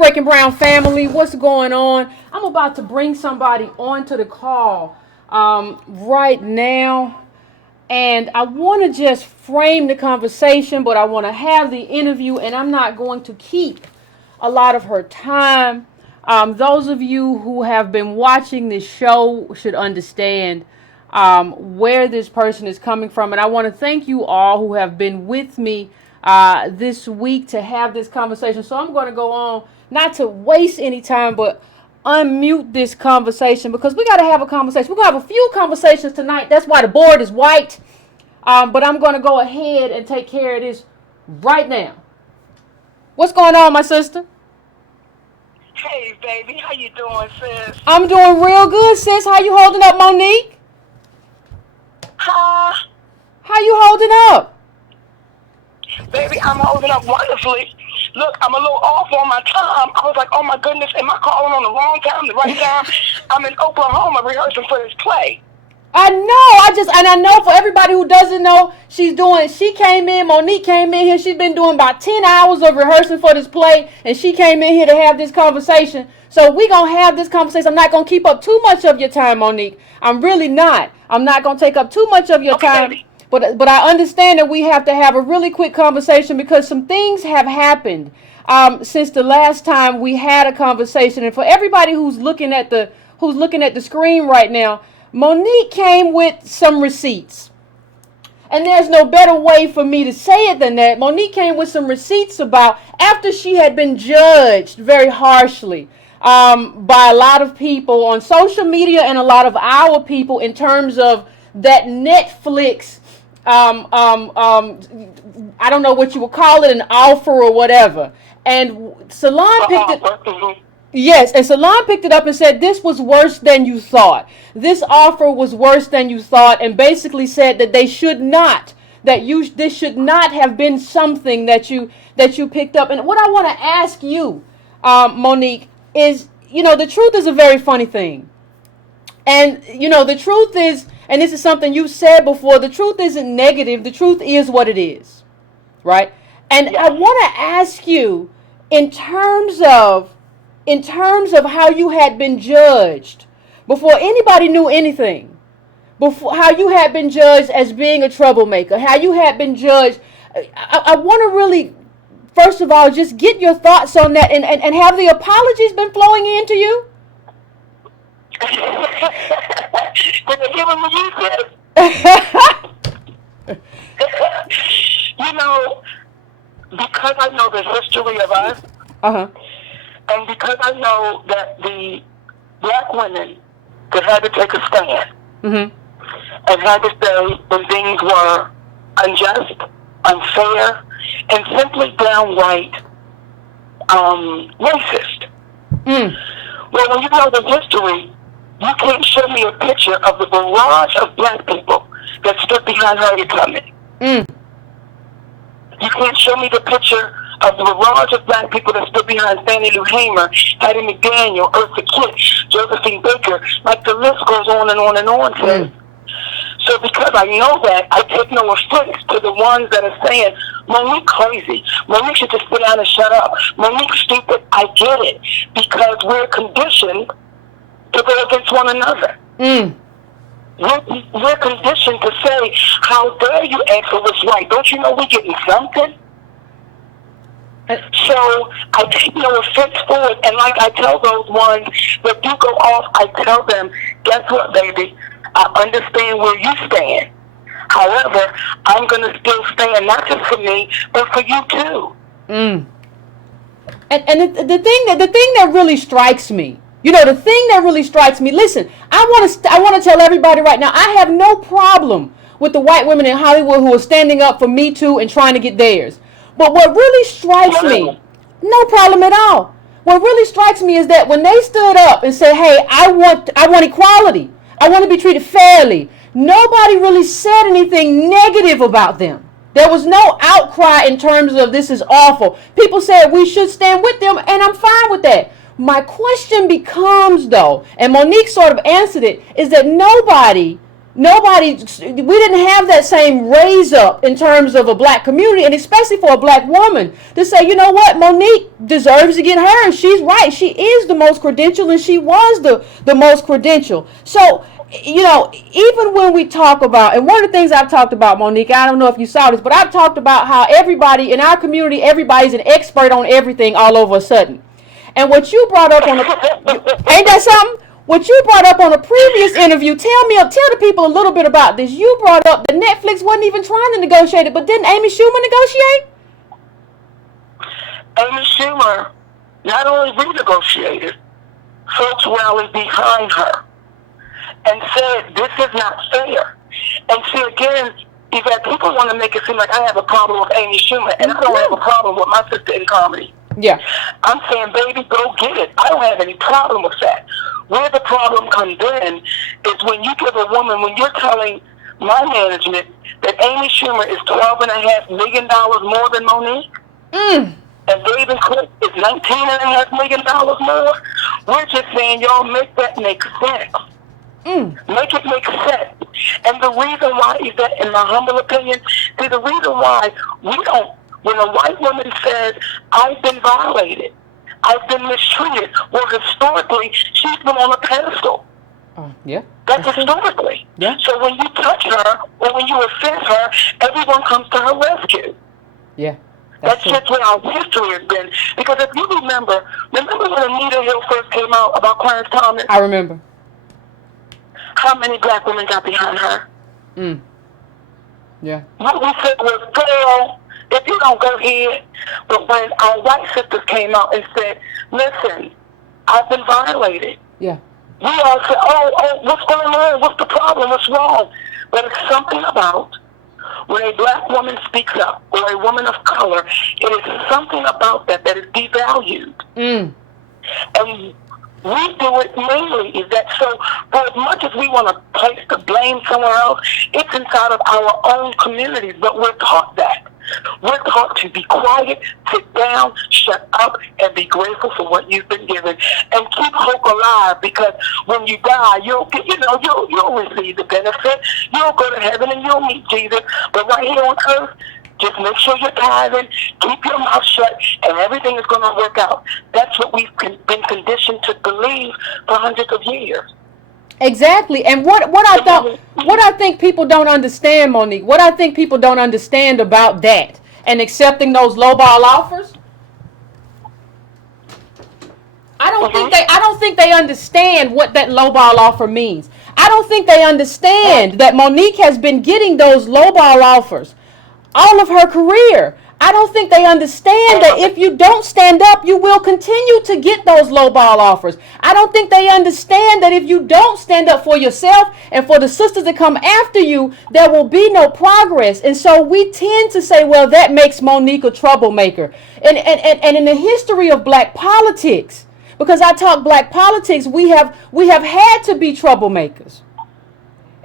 Breaking Brown family, what's going on? I'm about to bring somebody onto the call right now, and I want to just frame the conversation, but I want to have the interview, and I'm not going to keep a lot of her time. Those of you who have been watching this show should understand where this person is coming from, and I want to thank you all who have been with me this week to have this conversation. So I'm going to go on, not to waste any time, but unmute this conversation because we got to have a conversation. We're going to have a few conversations tonight. That's why the board is white. But I'm going to go ahead and take care of this right now. What's going on, my sister? Hey, baby. How you doing, sis? I'm doing real good, sis. How you holding up, Monique? Huh? How you holding up? Baby, I'm holding up wonderfully. Look, I'm a little off on my time. I was like, oh, my goodness, am I calling on the wrong time, the right time? I'm in Oklahoma rehearsing for this play. I know. I know for everybody who doesn't know, she came in, Monique came in here. She's been doing about 10 hours of rehearsing for this play, and she came in here to have this conversation. So we're going to have this conversation. I'm not going to keep up too much of your time, Monique. I'm really not. I'm not going to take up too much of your time. Baby. But I understand that we have to have a really quick conversation because some things have happened since the last time we had a conversation. And for everybody who's looking at the screen right now, Monique came with some receipts. And there's no better way for me to say it than that. Monique came with some receipts about after she had been judged very harshly by a lot of people on social media and a lot of our people in terms of that Netflix I don't know what you would call it, an offer or whatever. And Salon picked it. Yes, and Salon picked it up and said this was worse than you thought. This offer was worse than you thought, and basically said that this should not have been something that you picked up. And what I want to ask you, Monique, is the truth is a very funny thing, and the truth is. And this is something you've said before. The truth isn't negative. The truth is what it is, right? And I want to ask you, in terms of how you had been judged before anybody knew anything, before how you had been judged as being a troublemaker, how you had been judged. I want to really, first of all, just get your thoughts on that, and have the apologies been flowing into you? Because I know the history of us, and because I know that the black women that had to take a stand and had to say when things were unjust, unfair, and simply downright racist. Well, when you know the history, you can't show me a picture of the barrage of black people that stood behind Harriet Tubman. You can't show me the picture of the barrage of black people that stood behind Fannie Lou Hamer, Hattie McDaniel, Eartha Kitt, Josephine Baker. Like the list goes on and on and on. So because I know that, I take no offense to the ones that are saying, Monique crazy. Monique should just sit down and shut up. Monique stupid. I get it. Because we're conditioned to go against one another. We're conditioned to say, how dare you ask for what's right? Don't you know we're getting something? So I take no offense for it. And like I tell those ones that do go off, I tell them, guess what, baby? I understand where you stand. However, I'm going to still stand, not just for me, but for you too. And the thing that really strikes me, listen, I want to tell everybody right now, I have no problem with the white women in Hollywood who are standing up for Me Too and trying to get theirs. But what really strikes me, no problem at all. What really strikes me is that when they stood up and said, hey, I want equality, I want to be treated fairly, nobody really said anything negative about them. There was no outcry in terms of this is awful. People said we should stand with them, and I'm fine with that. My question becomes, though, and Monique sort of answered it, is that nobody we didn't have that same raise up in terms of a black community, and especially for a black woman to say, you know what, Monique deserves to get hers. She's right. She is the most credentialed, and she was the most credentialed. So, even when we talk about, and one of the things I've talked about, Monique, I don't know if you saw this, but I've talked about how everybody in our community, everybody's an expert on everything all over a sudden. And what you brought up ain't that something? What you brought up on a previous interview, tell the people a little bit about this. You brought up that Netflix wasn't even trying to negotiate it, but didn't Amy Schumer negotiate? Amy Schumer not only renegotiated, folks rallied behind her and said, this is not fair. And see, again, Yvette, people want to make it seem like I have a problem with Amy Schumer, and I don't have a problem with my sister in comedy. Yeah. I'm saying, baby, go get it. I don't have any problem with that. Where the problem comes in is when you give a woman, when you're telling my management that Amy Schumer is $12.5 million more than Monique, and David Cook is $19.5 million more, we're just saying, y'all, make that make sense. Make it make sense. And the reason why is that, in my humble opinion, the reason why we don't, when a white woman says, I've been violated, I've been mistreated, well, historically, she's been on a pedestal. Yeah. That's historically. Yeah. So when you touch her, or when you offend her, everyone comes to her rescue. Yeah. That's just where our history has been. Because if you remember when Anita Hill first came out about Clarence Thomas? I remember. How many black women got behind her? Yeah. What we said was, girl, if you don't go here. But when our white sisters came out and said, listen, I've been violated. Yeah. We all said, oh, what's going on? What's the problem? What's wrong? But it's something about when a black woman speaks up, or a woman of color, it is something about that is devalued. And we do it mainly is that, so for as much as we want to place the blame somewhere else, it's inside of our own communities, but we're taught that. We're taught to be quiet, sit down, shut up, and be grateful for what you've been given, and keep hope alive. Because when you die, you'll receive the benefit. You'll go to heaven and you'll meet Jesus. But right here on earth, just make sure you're tithing, keep your mouth shut, and everything is going to work out. That's what we've been conditioned to believe for hundreds of years. Exactly. And what I think people don't understand, Monique, what I think people don't understand about that and accepting those lowball offers, I don't think they understand what that lowball offer means. I don't think they understand that Monique has been getting those lowball offers all of her career. I don't think they understand that if you don't stand up, you will continue to get those lowball offers. I don't think they understand that if you don't stand up for yourself and for the sisters that come after you, there will be no progress. And so we tend to say, well, that makes Monique a troublemaker. And in the history of black politics, because I talk black politics, we have had to be troublemakers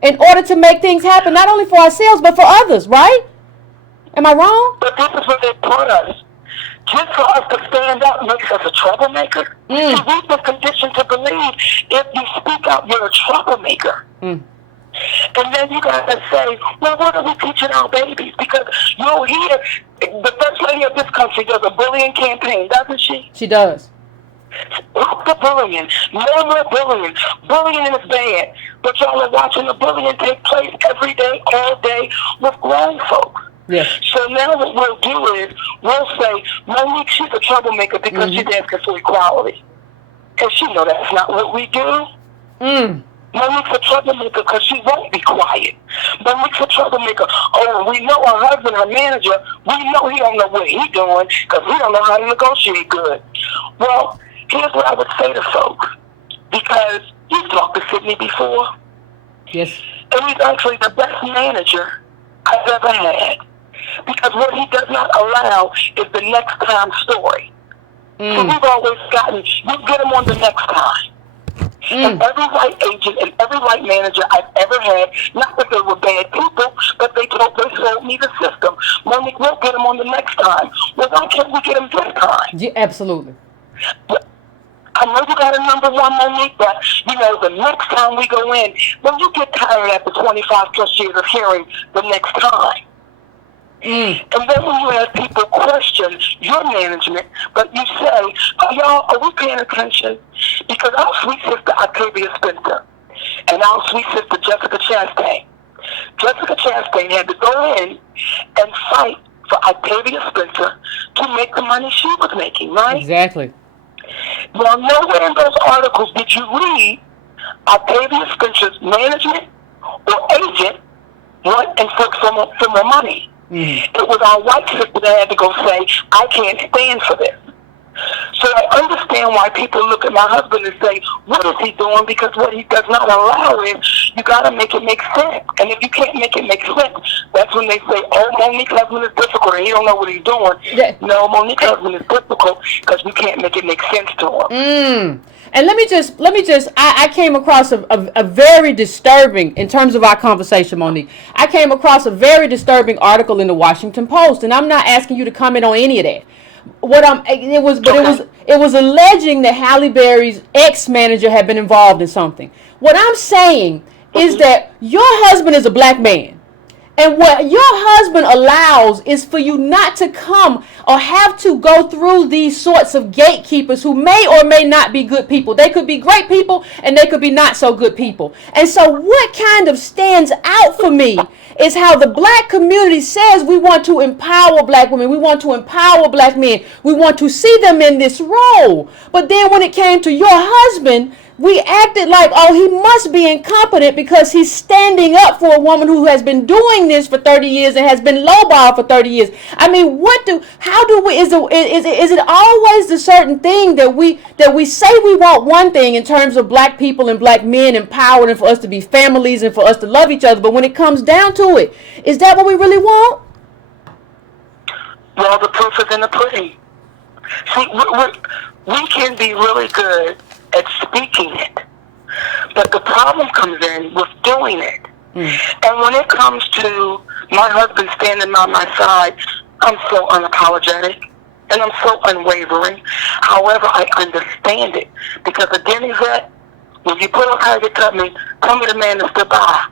in order to make things happen, not only for ourselves, but for others, right? Am I wrong? But this is what they taught us. Just for us to stand up makes us a troublemaker. See, we've been conditioned to believe if you speak out, you're a troublemaker. And then you got to say, well, what are we teaching our babies? Because you'll hear the first lady of this country does a bullying campaign, doesn't she? She does. Stop the bullying. No more bullying. Bullying is bad. But y'all are watching the bullying take place every day, all day with grown folks. Yes. So now what we'll do is we'll say, Monique, she's a troublemaker because she's asking for equality. Because she know that's not what we do. Monique's a troublemaker because she won't be quiet. Monique's a troublemaker. Oh, we know her husband, her manager, we know he don't know what he's doing because he don't know how to negotiate good. Well, here's what I would say to folks. Because you've talked to Sidney before. Yes. And he's actually the best manager I've ever had. Because what he does not allow is the next time story. So we've always gotten, you get him on the next time. And every white agent and every white manager I've ever had, not that they were bad people, but they sold me the system. Monique, we'll get him on the next time. Well, why can't we get him this time? Yeah, absolutely. I know you got a number one, Monique, but, the next time we go in, when you get tired after 25 plus years of hearing the next time. And then when you have people question your management, but you say, y'all, are we paying attention? Because our sweet sister Octavia Spencer and our sweet sister Jessica Chastain had to go in and fight for Octavia Spencer to make the money she was making, right? Exactly. Now, nowhere in those articles did you read Octavia Spencer's management or agent went and took some more money. It was our white sister that had to go say, I can't stand for this. So I understand why people look at my husband and say, what is he doing? Because what he does not allow is, you got to make it make sense. And if you can't make it make sense, that's when they say, oh, Monique's husband is difficult and he don't know what he's doing. Yeah. No, Monique's husband is difficult because we can't make it make sense to him. And let me just, I came across a very disturbing, in terms of our conversation, Monique, I came across a very disturbing article in the Washington Post, and I'm not asking you to comment on any of that. It was alleging that Halle Berry's ex-manager had been involved in something. What I'm saying is that your husband is a black man. And what your husband allows is for you not to come or have to go through these sorts of gatekeepers who may or may not be good people. They could be great people and they could be not so good people. And so what kind of stands out for me is how the black community says we want to empower black women. We want to empower black men. We want to see them in this role. But then when it came to your husband, we acted like, oh, he must be incompetent because he's standing up for a woman who has been doing this for 30 years and has been lowballed for 30 years. I mean, is it always the certain thing that we say we want one thing in terms of black people and black men empowered and for us to be families and for us to love each other, but when it comes down to it, is that what we really want? Well, the proof is in the pudding. See, we can be really good at speaking it, but the problem comes in with doing it. And when it comes to my husband standing by my side, I'm so unapologetic and I'm so unwavering. However, I understand it because again, Yvette, when you put up Harriet Tubman, tell me the man that stood by.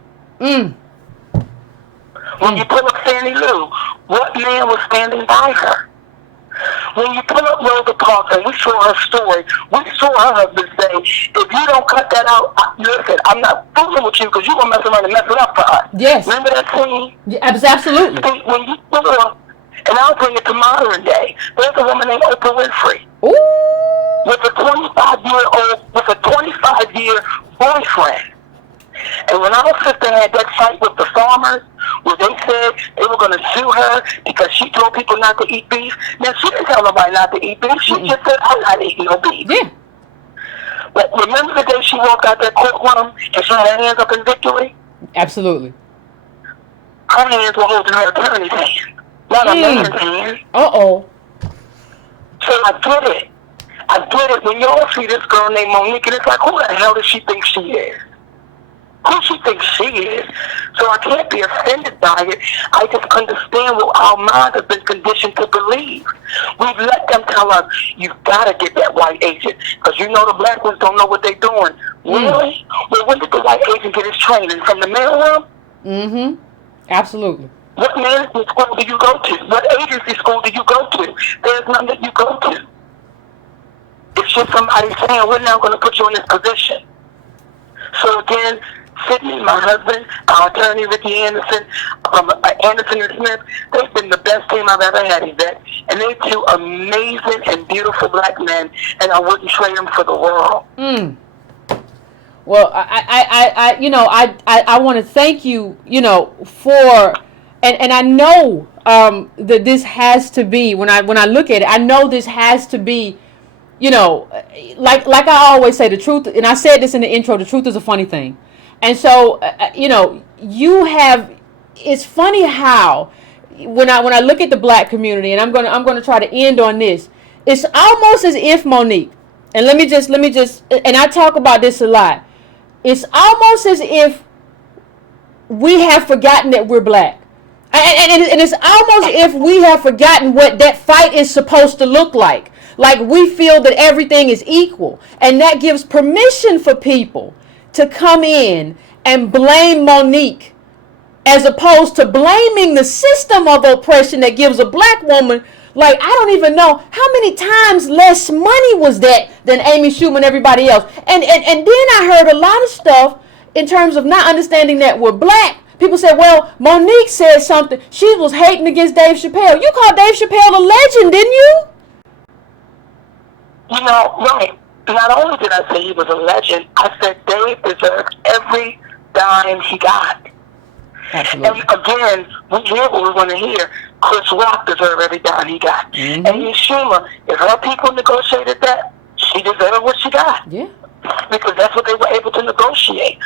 When you put up Fannie Lou, what man was standing by her? When you pull up Rosa Parks and we saw her story, we saw her husband say, if you don't cut that out, listen, I'm not fooling with you because you're going to mess around and mess it up for us. Yes. Remember that scene? Yeah, absolutely. See, when you pull up, and I'll bring it to modern day, there's a woman named Oprah Winfrey. Ooh. With a 25-year boyfriend. And when our sister had that fight with the farmers, where they said they were going to sue her because she told people not to eat beef. Now, she didn't tell nobody not to eat beef. She just said, I'm not eating no beef. Yeah. But remember the day she walked out that courtroom and she had her hands up in victory? Absolutely. Her hands were holding her attorney's hand, not a man's hand. Uh-oh. So I get it. When y'all see this girl named Monique, and it's like, who the hell does she think she is? Who she thinks she is. So I can't be offended by it. I just understand what our minds have been conditioned to believe. We've let them tell us, you've got to get that white agent. Because you know the black ones don't know what they're doing. Really? Well, when did the white agent get his training? From the mailroom? Mm-hmm. Absolutely. What management school do you go to? What agency school do you go to? There's none that you go to. It's just somebody saying, we're now going to put you in this position. So again, Sydney, my husband, our attorney, Ricky Anderson, Anderson and Smith, they've been the best team I've ever had, Yvette. And they're two amazing and beautiful black men, and I wouldn't trade them for the world. Well, I want to thank you, for, and I know that this has to be, when I look at it, I know this has to be, like I always say, the truth, and I said this in the intro, the truth is a funny thing. And so, it's funny how, when I look at the black community, and I'm gonna try to end on this, it's almost as if, Monique, and let me just, and I talk about this a lot, it's almost as if we have forgotten that we're black. And it's almost as if we have forgotten what that fight is supposed to look like. Like we feel that everything is equal. And that gives permission for people to come in and blame Monique, as opposed to blaming the system of oppression that gives a black woman, like, I don't even know how many times less money was that than Amy Schumer and everybody else. And then I heard a lot of stuff in terms of not understanding that we're black. People said, well, Monique said something. She was hating against Dave Chappelle. You called Dave Chappelle a legend, didn't you? You know, right. Not only did I say he was a legend, I said Dave deserved every dime he got. Absolutely. And again, we hear what we want to hear. Chris Rock deserved every dime he got. Mm-hmm. Amy Schumer, if her people negotiated that, she deserved what she got. Yeah. Because that's what they were able to negotiate.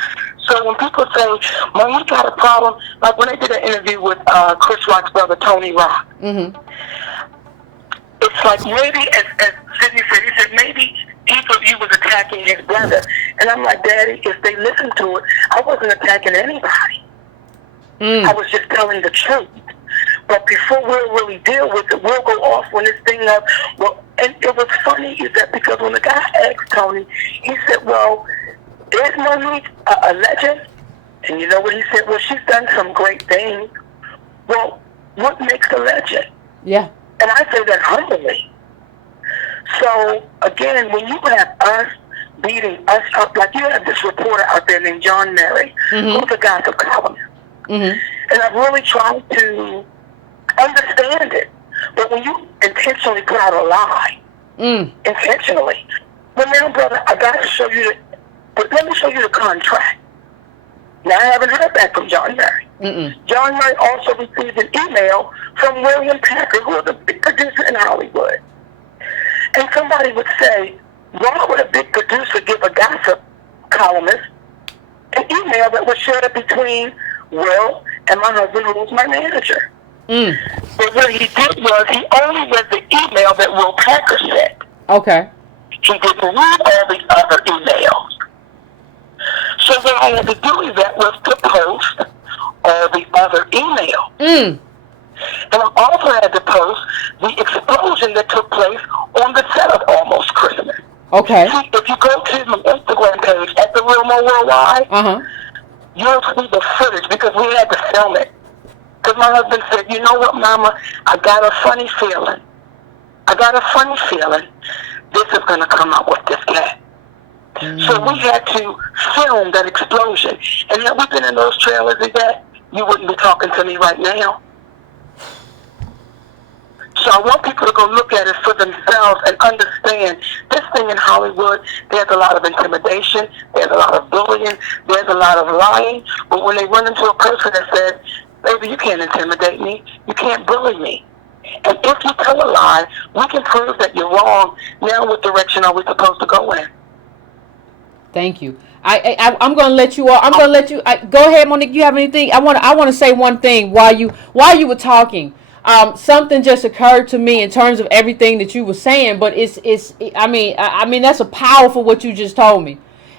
So when people say, Monique got a problem, like when they did an interview with Chris Rock's brother, Tony Rock, Mm-hmm. it's like maybe, as Sidney said, he said, maybe each of you was attacking his brother. And I'm like, Daddy, if they listened to it, I wasn't attacking anybody. I was just telling the truth. But before we'll really deal with it, we'll go off when this thing up. Well, and it was funny is that because when the guy asked Tony, he said, well, is Monique a legend? And you know what he said? Well, she's done some great things. Well, what makes a legend? Yeah. And I say that humbly. So, again, when you have us beating us up, like you have this reporter out there named John Murray, Mm-hmm. who's a gossip columnist. Mm-hmm. And I've really tried to understand it. But when you intentionally put out a lie, intentionally, well, now, brother, I got to show you but let me show you the contract. Now, I haven't heard back from John Murray. John Murray also received an email from William Packer, who is a big producer in Hollywood. And somebody would say, why would a big producer give a gossip columnist an email that was shared between Will and my husband, who was my manager? But what he did was he only read the email that Will Packer sent. Okay. He didn't read all the other emails. So what I had to do is that was to post all the other emails. And I also had to post the explosion that took place on the set of Almost Christmas. Okay. See, if you go to my Instagram page at The Real Mo Worldwide, you'll see the footage because we had to film it. Because my husband said, you know what, Mama, I got a funny feeling. This is going to come out with this cat. So we had to film that explosion. And had we been in those trailers, Yvette, you wouldn't be talking to me right now. So I want people to go look at it for themselves and understand this thing in Hollywood, there's a lot of intimidation, there's a lot of bullying, there's a lot of lying. But when they run into a person that says, baby, you can't intimidate me, you can't bully me. And if you tell a lie, we can prove that you're wrong. Now what direction are we supposed to go in? Thank you. I'm going to let you all. I'm going to let you go ahead, Monique. You have anything? I want to say one thing while you were talking. Something just occurred to me in terms of everything that you were saying, but I mean that's a powerful what you just told me.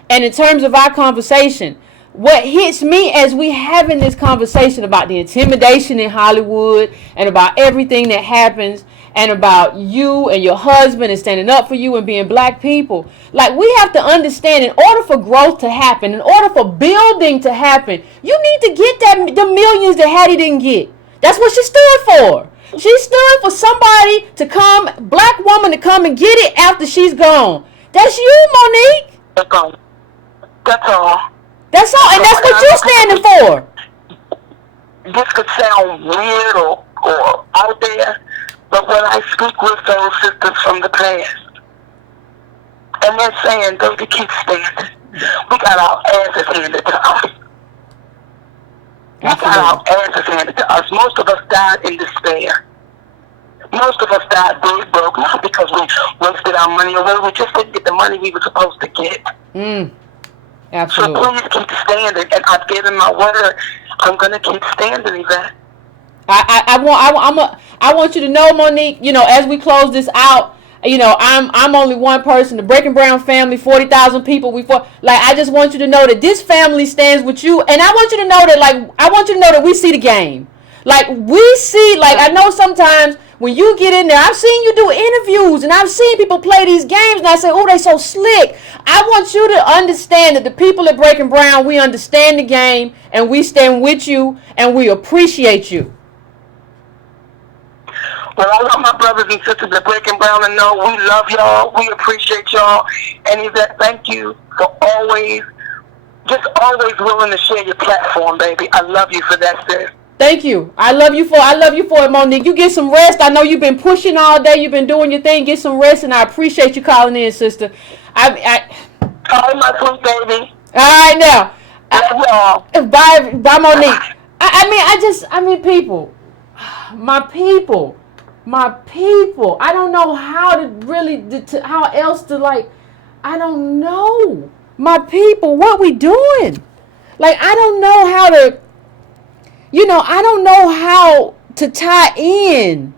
And in terms of our conversation, what hits me as we having this conversation about the intimidation in Hollywood and about everything that happens and about you and your husband and standing up for you and being black people, like we have to understand, in order for growth to happen, in order for building to happen, you need to get the millions that Hattie didn't get. That's what she stood for. She stood for somebody to come, black woman to come and get it after she's gone. That's you, Monique. That's all. That's all, and that's what you're standing for. This could sound weird or out there, but when I speak with those sisters from the past, and they're saying, baby, keep standing. We got our asses handed to us. We got our asses handed to us. Most of us died in despair. Most of us died very broke, not because we wasted our money away. We just didn't get the money we were supposed to get. Absolutely. So please keep standing. And I've given my word. I'm going to keep standing, Yvette. I want you to know, Monique, you know, as we close this out, you know, I'm only one person. The Breaking Brown family, 40,000 people. I just want you to know that this family stands with you, and I want you to know that, we see the game. Like we see, like I know sometimes when you get in there, I've seen you do interviews and I've seen people play these games and I say, oh, they so slick. I want you to understand that the people at Breaking Brown, we understand the game and we stand with you and we appreciate you. Well, I want my brothers and sisters at Breaking Brown to know we love y'all, we appreciate y'all, and Yvette, thank you for always willing to share your platform, baby. I love you for that, sis. Thank you. I love you for it, Monique. You get some rest. I know you've been pushing all day. You've been doing your thing. Get some rest, and I appreciate you calling in, sister. All right, my sweet baby. All right, now. Love y'all. Bye, Monique. I mean, people. My people. I don't know how to really, how else to, like, I don't know. My people, what we doing? Like, I don't know how to, I don't know how to tie in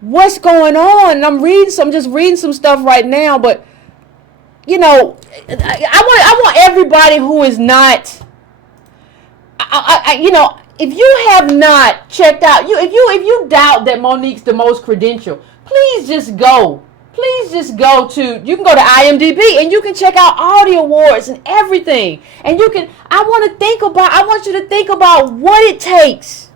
what's going on. And I'm just reading some stuff right now, but, I want everybody who is not, if you have not checked out, if you doubt that Monique's the most credentialed, please just go to, you can go to IMDb and you can check out all the awards and everything. And I want you to think about what it takes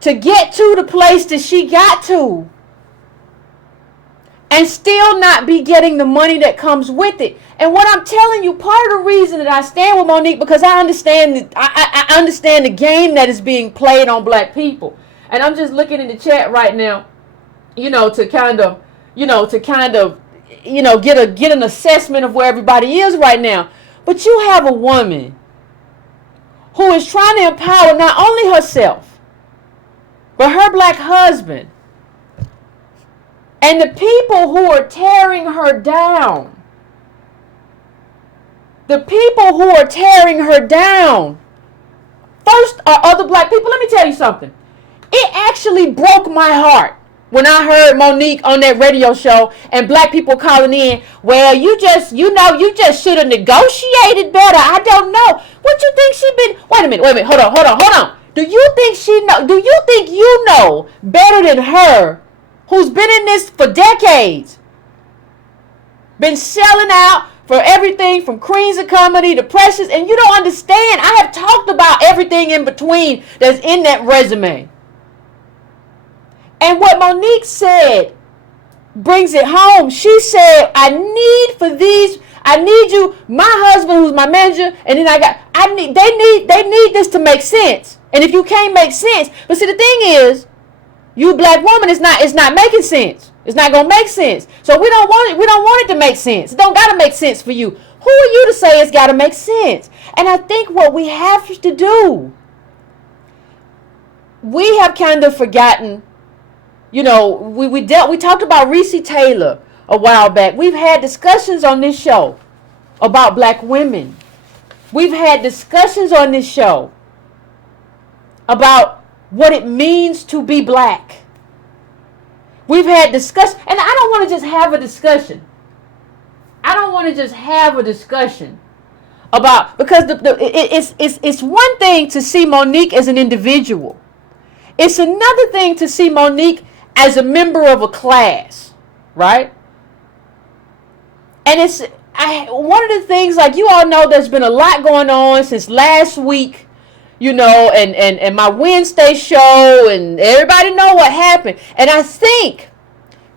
to get to the place that she got to and still not be getting the money that comes with it. And what I'm telling you, part of the reason that I stand with Monique, because I understand I understand the game that is being played on black people. And I'm just looking in the chat right now, to kind of get an assessment of where everybody is right now. But you have a woman who is trying to empower not only herself, but her black husband. And the people who are tearing her down, first are other black people. Let me tell you something. It actually broke my heart when I heard Monique on that radio show and black people calling in, well, you just should have negotiated better. I don't know. What you think she been, wait a minute, hold on. Do you think you know better than her, who's been in this for decades, been selling out for everything from Queens of Comedy to Precious, and you don't understand. I have talked about everything in between that's in that resume. And what Monique said brings it home. She said, I need you, my husband who's my manager, and then they need this to make sense. And if you can't make sense, but see the thing is, you black woman, it's not making sense. It's not gonna make sense. So we don't want it to make sense. It don't gotta make sense for you. Who are you to say it's gotta make sense? And I think what we have to do, we have kind of forgotten. We talked about Reese Taylor a while back. We've had discussions on this show about black women. We've had discussions on this show about what it means to be black. We've had discussion, and I don't want to just have a discussion. About, because it's one thing to see Monique as an individual. It's another thing to see Monique as a member of a class, right? And one of the things, like you all know, there's been a lot going on since last week, and my Wednesday show, and everybody know what happened. And I think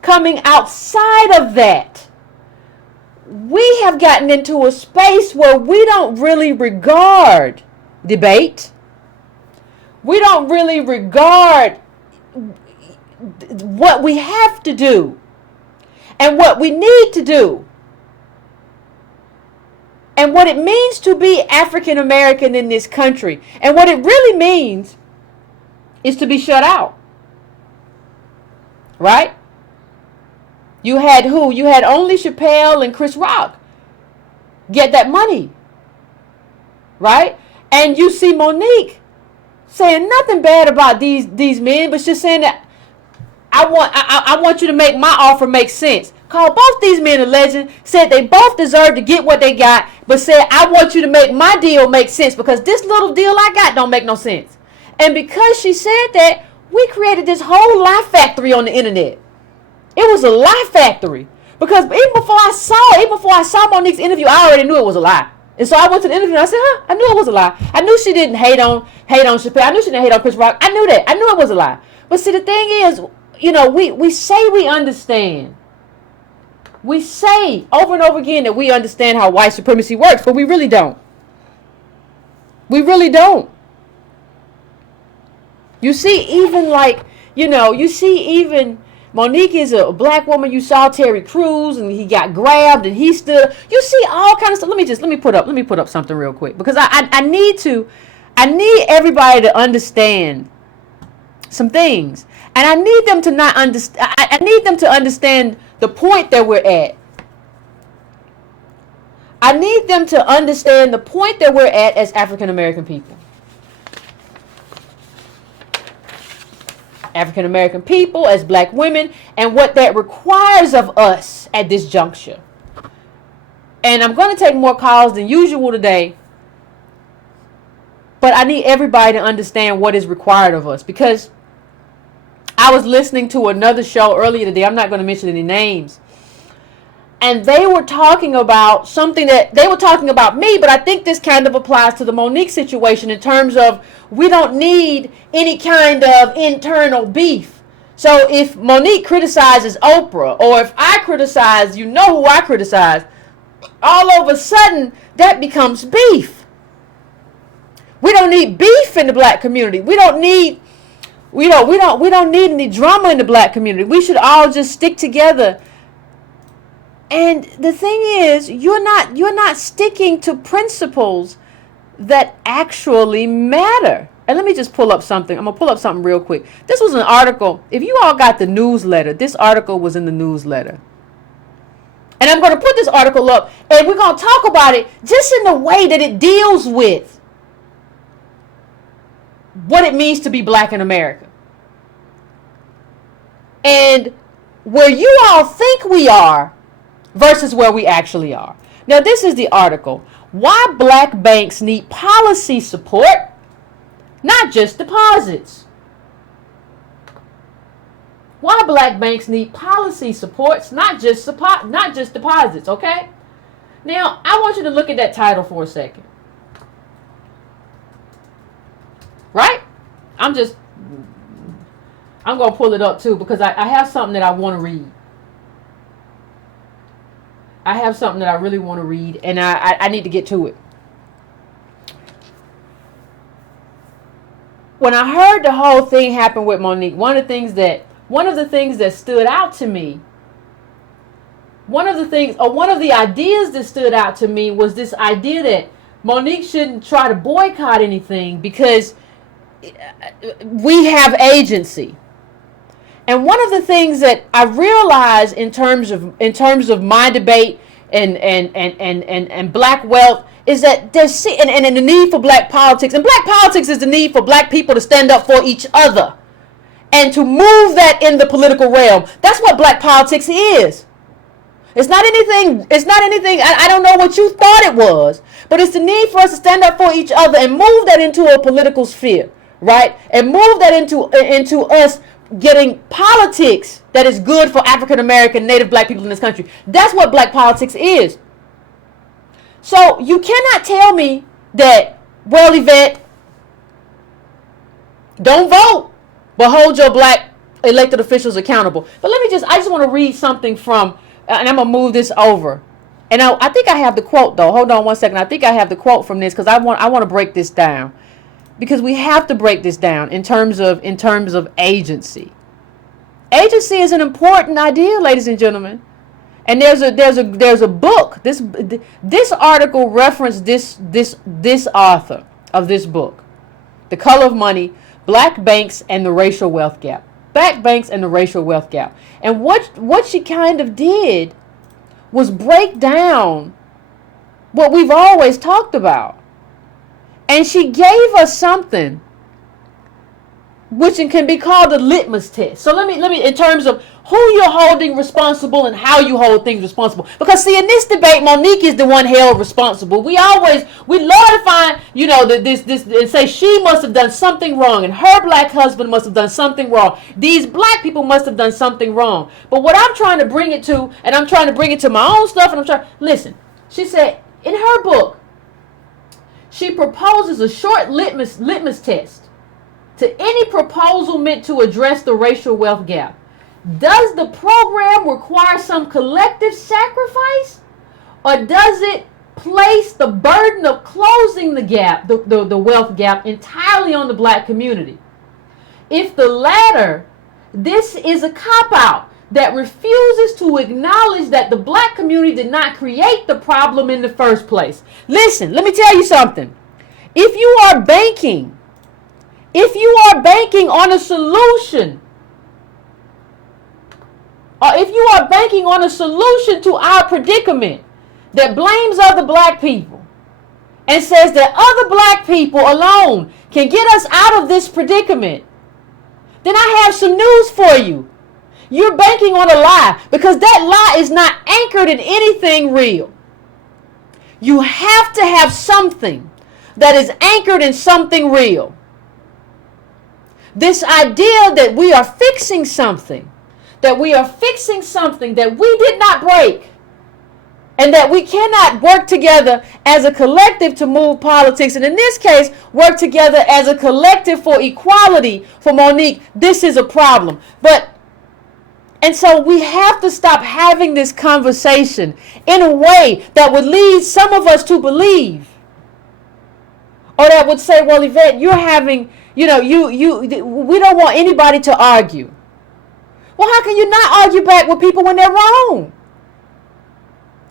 coming outside of that, we have gotten into a space where we don't really regard debate. We don't really regard what we have to do and what we need to do and what it means to be African American in this country. And what it really means is to be shut out. Right? You had who? You had only Chappelle and Chris Rock get that money. Right? And you see Monique saying nothing bad about these men, but just saying that I want you to make my offer make sense. Called both these men a legend, said they both deserve to get what they got, but said, I want you to make my deal make sense because this little deal I got don't make no sense. And because she said that, We created this whole lie factory on the internet. It was a lie factory. Because even before I saw Monique's interview, I already knew it was a lie. And so I went to the interview and I said, I knew it was a lie. I knew she didn't hate on Chappelle. I knew she didn't hate on Chris Rock. I knew that. I knew it was a lie. But see, the thing is, we say we understand. We say over and over again that we understand how white supremacy works, but we really don't. We really don't. You see, even Monique is a black woman. You saw Terry Crews and he got grabbed and he stood. You see all kind of stuff. Let me put up something real quick because I need everybody to understand some things. And I need them to not understand. I need them to understand the point that we're at. I need them to understand the point that we're at as African American people. African American people, as black women, and what that requires of us at this juncture. And I'm going to take more calls than usual today. But I need everybody to understand what is required of us. Because I was listening to another show earlier today. I'm not going to mention any names. And they were talking about something that they were talking about me, but I think this kind of applies to the Monique situation in terms of we don't need any kind of internal beef. So if Monique criticizes Oprah, or if I criticize, who I criticize, all of a sudden that becomes beef. We don't need beef in the black community. We don't need any drama in the black community. We should all just stick together. And the thing is, you're not sticking to principles that actually matter. And let me just pull up something. I'm going to pull up something real quick. This was an article. If you all got the newsletter, this article was in the newsletter. And I'm going to put this article up, and we're going to talk about it just in the way that it deals with what it means to be black in America. And where you all think we are versus where we actually are. Now, this is the article. Why black banks need policy support, not just deposits. Why black banks need policy supports, not just deposits, okay? Now, I want you to look at that title for a second. Right? I'm going to pull it up too because I have something that I want to read. I have something that I really want to read, and I need to get to it. When I heard the whole thing happen with Monique, one of the things that stood out to me, one of the ideas that stood out to me was this idea that Monique shouldn't try to boycott anything because we have agency. And one of the things that I realized in terms of my debate and black wealth is that there's and the need for black politics. And black politics is the need for black people to stand up for each other and to move that in the political realm. That's what black politics is. It's not anything, I don't know what you thought it was, but it's the need for us to stand up for each other and move that into a political sphere, right? And move that into us getting politics that is good for African American, Native black people in this country. That's what black politics is. So you cannot tell me that, well, Yvette, don't vote, but hold your black elected officials accountable. But I just want to read something from, and I'm going to move this over. And I think I have the quote though. Hold on one second. I think I have the quote from this because I want to break this down. Because we have to break this down in terms of agency. Agency is an important idea, ladies and gentlemen. And there's a book. This article referenced this author of this book, The Color of Money: Black Banks and the Racial Wealth Gap. Black banks and the racial wealth gap. And what she kind of did was break down what we've always talked about. And she gave us something which can be called a litmus test. So let me in terms of who you're holding responsible and how you hold things responsible. Because see, in this debate, Monique is the one held responsible. We love to find, this and say she must have done something wrong and her black husband must have done something wrong. These black people must have done something wrong. But what I'm trying to bring it to, and I'm trying to bring it to my own stuff, and listen, she said in her book, she proposes a short litmus test to any proposal meant to address the racial wealth gap. Does the program require some collective sacrifice, or does it place the burden of closing the gap, the wealth gap, entirely on the black community? If the latter, this is a cop-out that refuses to acknowledge that the black community did not create the problem in the first place. Listen, let me tell you something. If you are banking on a solution, or if you are banking on a solution to our predicament that blames other black people and says that other black people alone can get us out of this predicament, then I have some news for you. You're banking on a lie, because that lie is not anchored in anything real. You have to have something that is anchored in something real. This idea that we are fixing something, that we did not break, and that we cannot work together as a collective to move politics, and in this case, work together as a collective for equality for Monique, this is a problem. And so we have to stop having this conversation in a way that would lead some of us to believe, or that would say, well, Yvette, you're having, we don't want anybody to argue. Well, how can you not argue back with people when they're wrong?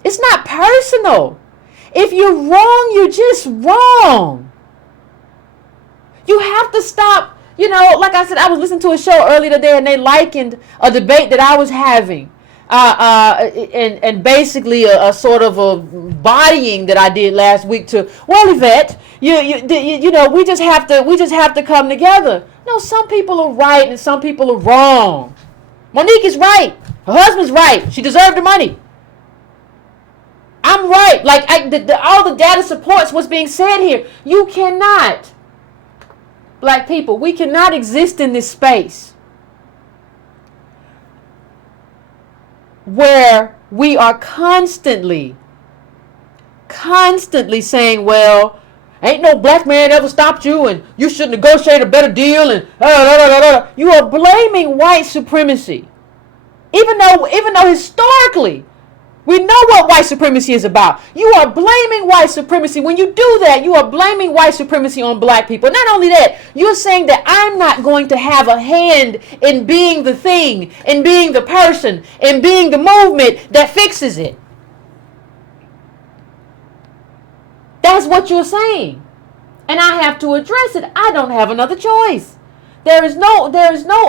It's not personal. If you're wrong, you're just wrong. You have to stop. Like I said, I was listening to a show earlier today, and they likened a debate that I was having, and basically a sort of a bodying that I did last week to, well, Yvette, we just have to come together. No, some people are right and some people are wrong. Monique is right. Her husband's right. She deserved the money. I'm right. Like all the data supports what's being said here. You cannot. Black people, we cannot exist in this space where we are constantly saying, well, ain't no black man ever stopped you, and you should negotiate a better deal, and you are blaming white supremacy. Even though historically we know what white supremacy is about. You are blaming white supremacy. When you do that, you are blaming white supremacy on black people. Not only that, you're saying that I'm not going to have a hand in being the thing, in being the person, in being the movement that fixes it. That's what you're saying. And I have to address it. I don't have another choice. There is no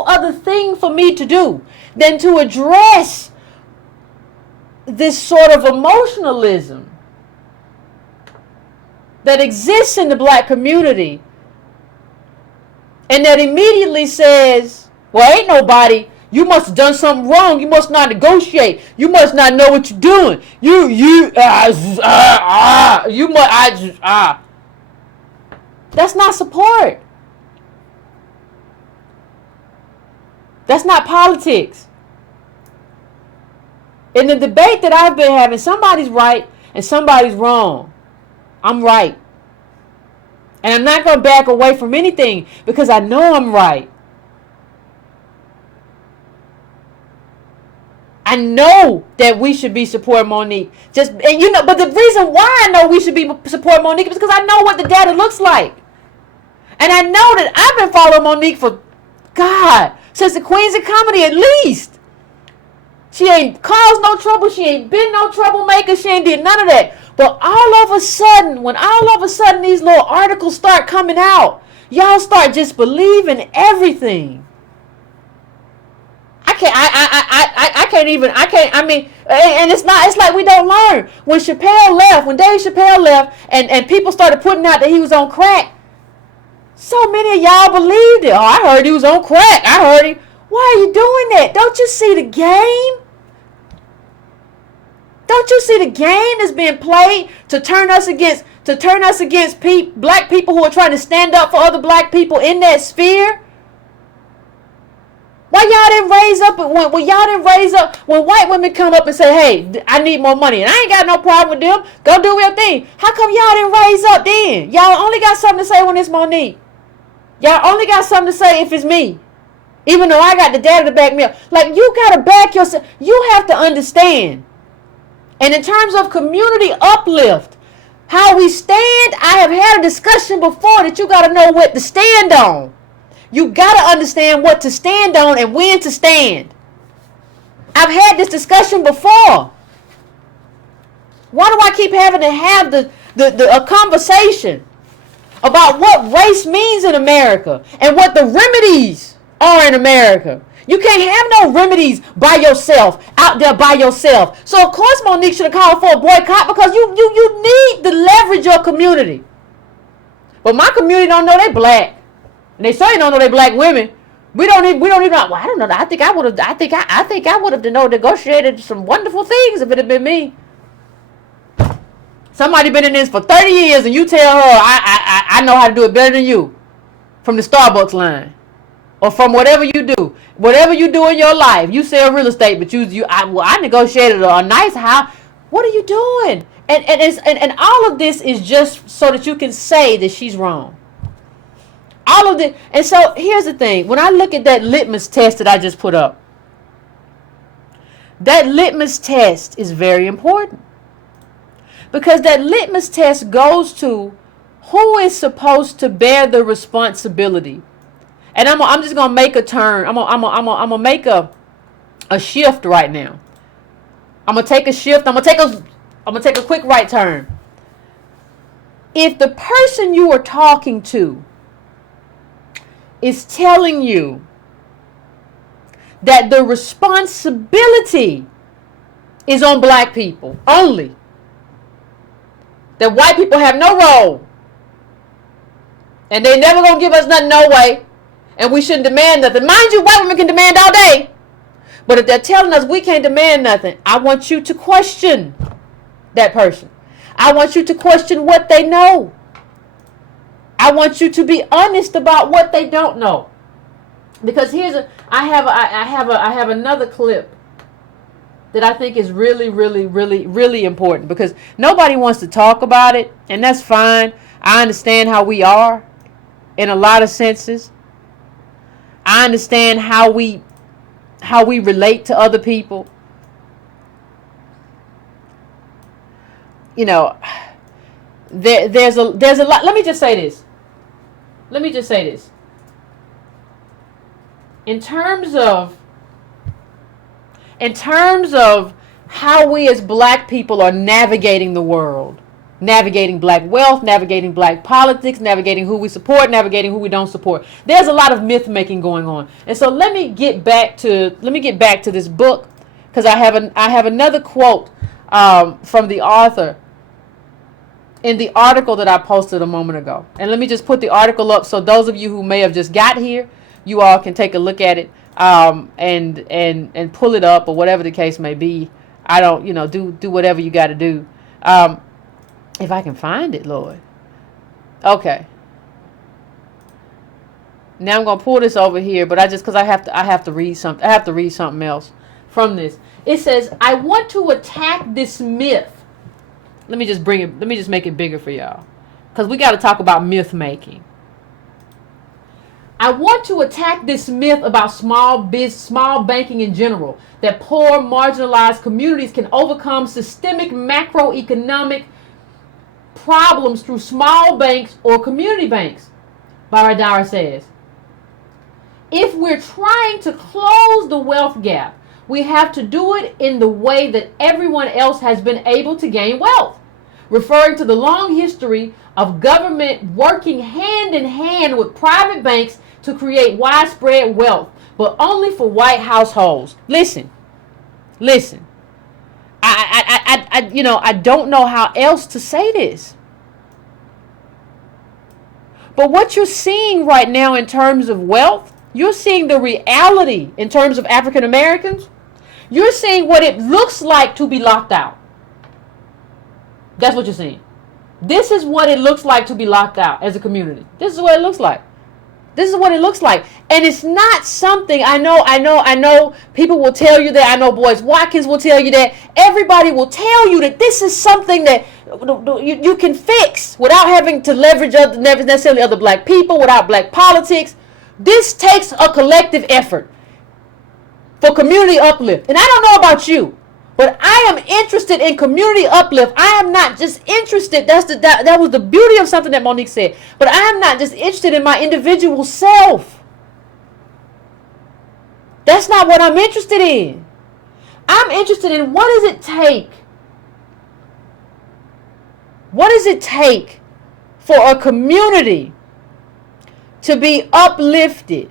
other thing for me to do than to address this sort of emotionalism that exists in the black community, and that immediately says, well, ain't nobody, you must have done something wrong, you must not negotiate, you must not know what you're doing, that's not support. That's not politics. In the debate that I've been having, somebody's right and somebody's wrong. I'm right. And I'm not going to back away from anything because I know I'm right. I know that we should be supporting Monique. But the reason why I know we should be supporting Monique is because I know what the data looks like. And I know that I've been following Monique for, since the Queens of Comedy at least. She ain't caused no trouble. She ain't been no troublemaker. She ain't did none of that. But all of a sudden these little articles start coming out, y'all start just believing everything. And it's like we don't learn. When Dave Chappelle left, and people started putting out that he was on crack, So many of y'all believed it. Oh, I heard he was on crack. I heard he. Why are you doing that? Don't you see the game? Don't you see the game that's being played to turn us against black people who are trying to stand up for other black people in that sphere? Why y'all didn't raise up when y'all didn't raise up when white women come up and say, "Hey, I need more money," and I ain't got no problem with them. Go do your thing. How come y'all didn't raise up then? Y'all only got something to say when it's Monique. Y'all only got something to say if it's me. Even though I got the data to back me up. Like, you gotta back yourself. You have to understand. And in terms of community uplift, how we stand, I have had a discussion before that you gotta know what to stand on. You got to understand what to stand on and when to stand. I've had this discussion before. Why do I keep having to have a conversation about what race means in America and what the remedies are in America? You can't have no remedies by yourself, out there by yourself. So, of course, Monique should have called for a boycott because you need to leverage your community. But my community don't know they black. And they certainly don't know they black women. We don't even know. Well, I don't know. I think I would have negotiated some wonderful things if it had been me. Somebody been in this for 30 years and you tell her I know how to do it better than you. From the Starbucks line. Or from whatever you do. Whatever you do in your life. You sell real estate, but I negotiated a nice house. What are you doing? And all of this is just so that you can say that she's wrong. All of this. And so here's the thing. When I look at that litmus test that I just put up, that litmus test is very important. Because that litmus test goes to who is supposed to bear the responsibility. And I'm just going to make a turn. I'm going to make a shift right now. I'm going to take a shift. I'm going to take a quick right turn. If the person you are talking to is telling you that the responsibility is on black people only, that white people have no role, and they never gonna give us nothing no way, and we shouldn't demand nothing. Mind you, white women can demand all day, but if they're telling us we can't demand nothing, I want you to question that person. I want you to question what they know. I want you to be honest about what they don't know. Because I have another clip that I think is really, really, really, really important, because nobody wants to talk about it, and that's fine. I understand how we are in a lot of senses. I understand how we relate to other people. You know, there's a lot. Let me just say this. In terms of how we as black people are navigating the world, navigating black wealth, navigating black politics, navigating who we support, navigating who we don't support, there's a lot of myth making going on. And so let me get back to this book, because I have another quote from the author in the article that I posted a moment ago. And let me just put the article up so those of you who may have just got here, you all can take a look at it and pull it up, or whatever the case may be. I don't, do whatever you got to do. If I can find it, Lord. Okay. Now I'm gonna pull this over here, but because I have to read something. I have to read something else from this. It says, "I want to attack this myth." Let me just make it bigger for y'all, because we got to talk about myth making. I want to attack this myth about small banking in general, that poor, marginalized communities can overcome systemic macroeconomic problems through small banks or community banks. Baradara says, if we're trying to close the wealth gap, we have to do it in the way that everyone else has been able to gain wealth, referring to the long history of government working hand in hand with private banks to create widespread wealth, but only for white households. Listen. I don't know how else to say this. But what you're seeing right now in terms of wealth, you're seeing the reality in terms of African Americans. You're seeing what it looks like to be locked out. That's what you're seeing. This is what it looks like to be locked out as a community. This is what it looks like. This is what it looks like. And it's not something, I know people will tell you that. I know Boyce Watkins will tell you that. Everybody will tell you that this is something that you can fix without having to leverage necessarily other black people, without black politics. This takes a collective effort for community uplift. And I don't know about you, but I am interested in community uplift. I am not just interested. That was the beauty of something that Monique said. But I am not just interested in my individual self. That's not what I'm interested in. I'm interested in what does it take? What does it take for a community to be uplifted?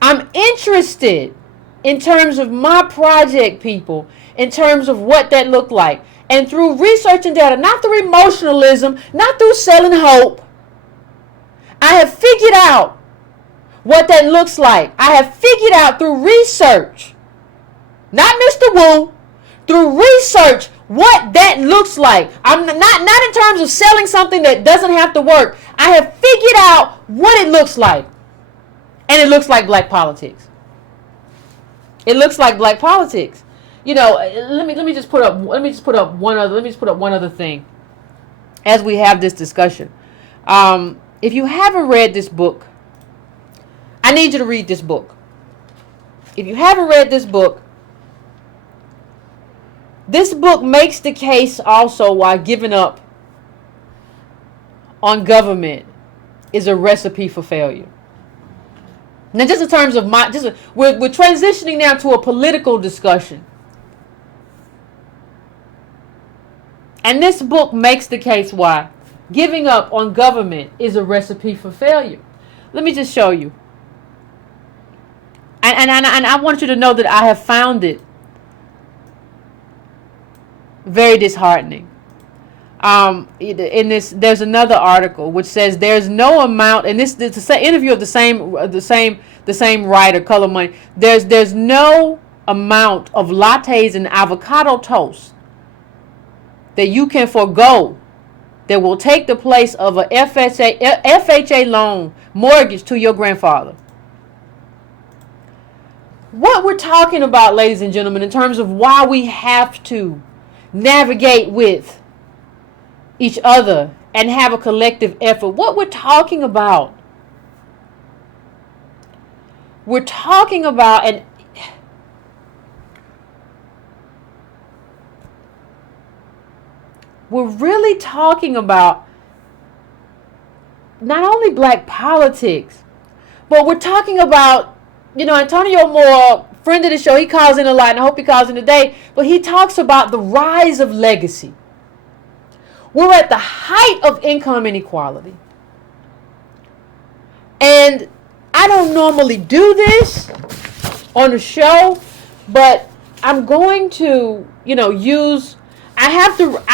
I'm interested in terms of my project, people, in terms of what that looked like. And through research and data, not through emotionalism, not through selling hope, I have figured out what that looks like. I have figured out through research, not Mr. Wu, through research, what that looks like. I'm not in terms of selling something that doesn't have to work. I have figured out what it looks like. And it looks like black politics. It looks like black politics. You know, let me just put up one other thing as we have this discussion. If you haven't read this book, I need you to read this book. If you haven't read this book makes the case also why giving up on government is a recipe for failure. Now, just in terms of we're transitioning now to a political discussion. And this book makes the case why giving up on government is a recipe for failure. Let me just show you. And I want you to know that I have found it very disheartening. In this, there's another article which says there's no amount, and this is an interview of the same writer, Color Money. There's no amount of lattes and avocado toast that you can forego that will take the place of a FHA loan mortgage to your grandfather. What we're talking about, ladies and gentlemen, in terms of why we have to navigate with each other and have a collective effort, what we're talking about, and we're really talking about not only black politics, but we're talking about, Antonio Moore, friend of the show, he calls in a lot, and I hope he calls in today, but he talks about the rise of legacy. We're at the height of income inequality. And I don't normally do this on the show, but I'm going to, I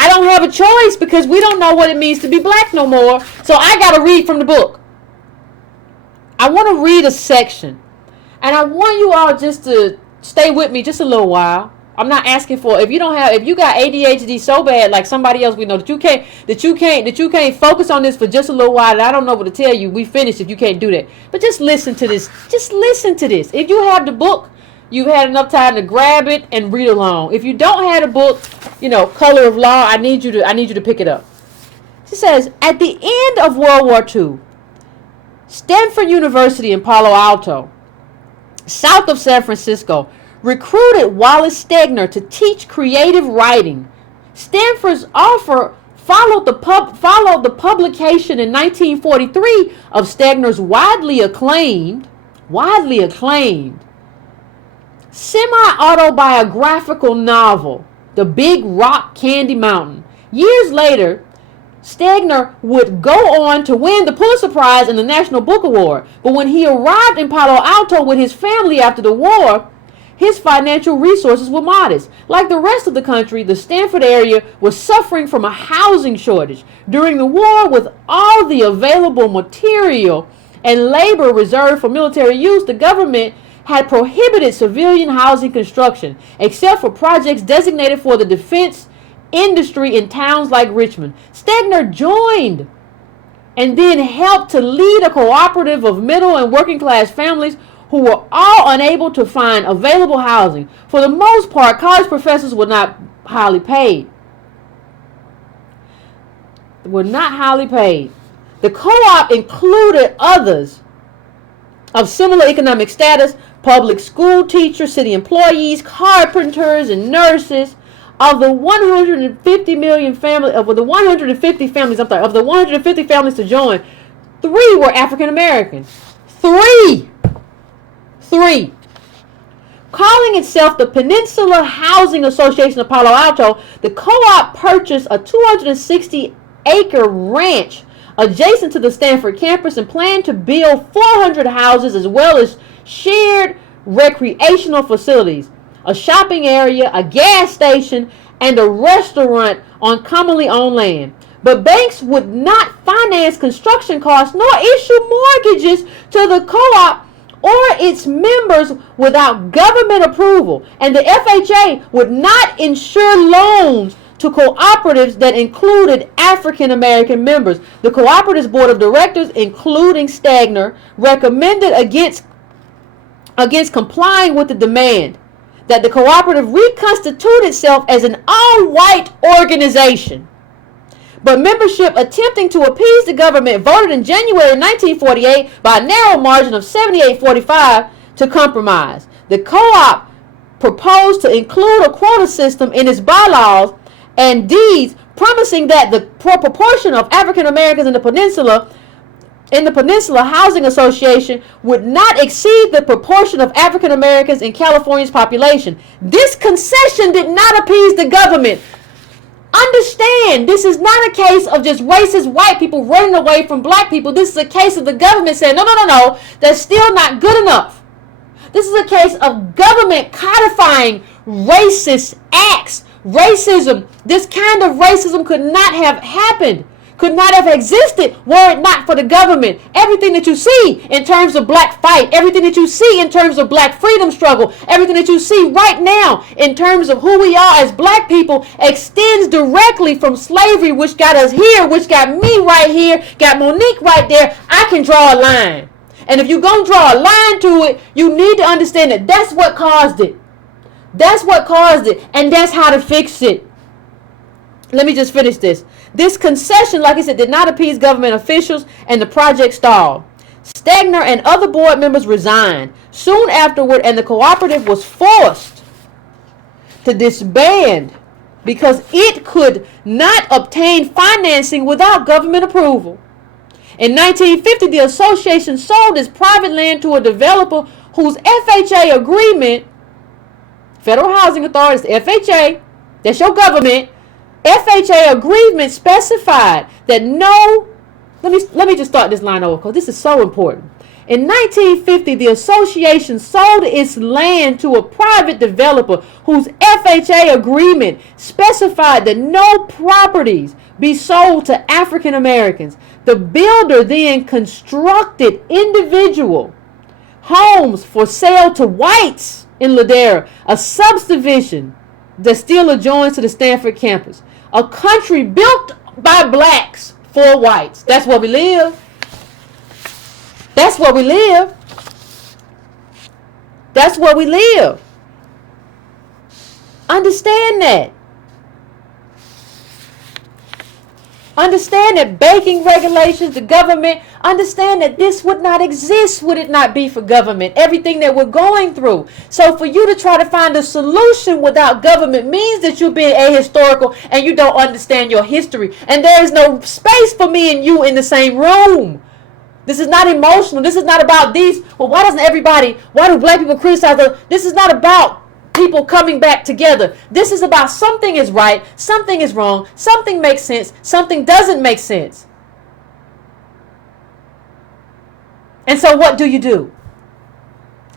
don't have a choice because we don't know what it means to be black no more. So I got to read from the book. I want to read a section. And I want you all just to stay with me just a little while. I'm not asking for, if you got ADHD so bad like somebody else we know that you can't focus on this for just a little while, and I don't know what to tell you. We finished if you can't do that. But just listen to this. Just listen to this. If you have the book, you've had enough time to grab it and read along. If you don't have a book, Color of Law, I need you to pick it up. She says, at the end of World War II, Stanford University in Palo Alto, south of San Francisco, recruited Wallace Stegner to teach creative writing. Stanford's offer followed the publication in 1943 of Stegner's widely acclaimed semi-autobiographical novel, The Big Rock Candy Mountain. Years later, Stegner would go on to win the Pulitzer Prize and the National Book Award. But when he arrived in Palo Alto with his family after the war, his financial resources were modest. Like the rest of the country, the Stanford area was suffering from a housing shortage. During the war, with all the available material and labor reserved for military use, the government had prohibited civilian housing construction, except for projects designated for the defense industry in towns like Richmond. Stegner joined and then helped to lead a cooperative of middle and working class families who were all unable to find available housing. For the most part, college professors were not highly paid. The co-op included others of similar economic status: public school teachers, city employees, carpenters, and nurses. Of the 150 families to join, 3 were African Americans. Three. Calling itself the Peninsula Housing Association of Palo Alto, the co-op purchased a 260-acre ranch adjacent to the Stanford campus and planned to build 400 houses as well as shared recreational facilities, a shopping area, a gas station, and a restaurant on commonly owned land. But banks would not finance construction costs nor issue mortgages to the co-op or its members without government approval, and the FHA would not insure loans to cooperatives that included African American members. The cooperative's board of directors, including Stegner, recommended against complying with the demand that the cooperative reconstitute itself as an all-white organization. But membership attempting to appease the government voted in January 1948 by a narrow margin of 78-45 to compromise. The co-op proposed to include a quota system in its bylaws and deeds, promising that the proportion of African Americans in the Peninsula Housing Association would not exceed the proportion of African Americans in California's population. This concession did not appease the government. Understand, this is not a case of just racist white people running away from black people. This is a case of the government saying, no, that's still not good enough. This is a case of government codifying racist acts. Racism, this kind of racism could not have happened, could not have existed were it not for the government. Everything that you see in terms of black fight, everything that you see in terms of black freedom struggle, everything that you see right now in terms of who we are as black people extends directly from slavery, which got us here, which got me right here, got Monique right there. I can draw a line. And if you're going to draw a line to it, you need to understand that that's what caused it. That's what caused it, and that's how to fix it. Let me just finish this. This concession, like I said, did not appease government officials, and the project stalled. Stegner and other board members resigned soon afterward, and the cooperative was forced to disband because it could not obtain financing without government approval. In 1950, the association sold its private land to a developer whose FHA agreement, Federal Housing Authority, FHA, that's your government, FHA agreement specified that let me just start this line over because this is so important. In 1950, the association sold its land to a private developer whose FHA agreement specified that no properties be sold to African Americans. The builder then constructed individual homes for sale to whites in Ladera, a subdivision that still adjoins to the Stanford campus. A country built by blacks for whites. That's where we live. That's where we live. That's where we live. Understand that. Understand that banking regulations, the government, understand that this would not exist would it not be for government. Everything that we're going through. So for you to try to find a solution without government means that you're being ahistorical and you don't understand your history. And there is no space for me and you in the same room. This is not emotional. This is not about these. Well, why do black people criticize us? This is not about people coming back together. This is about something is right, something is wrong, something makes sense, something doesn't make sense. And so what do you do?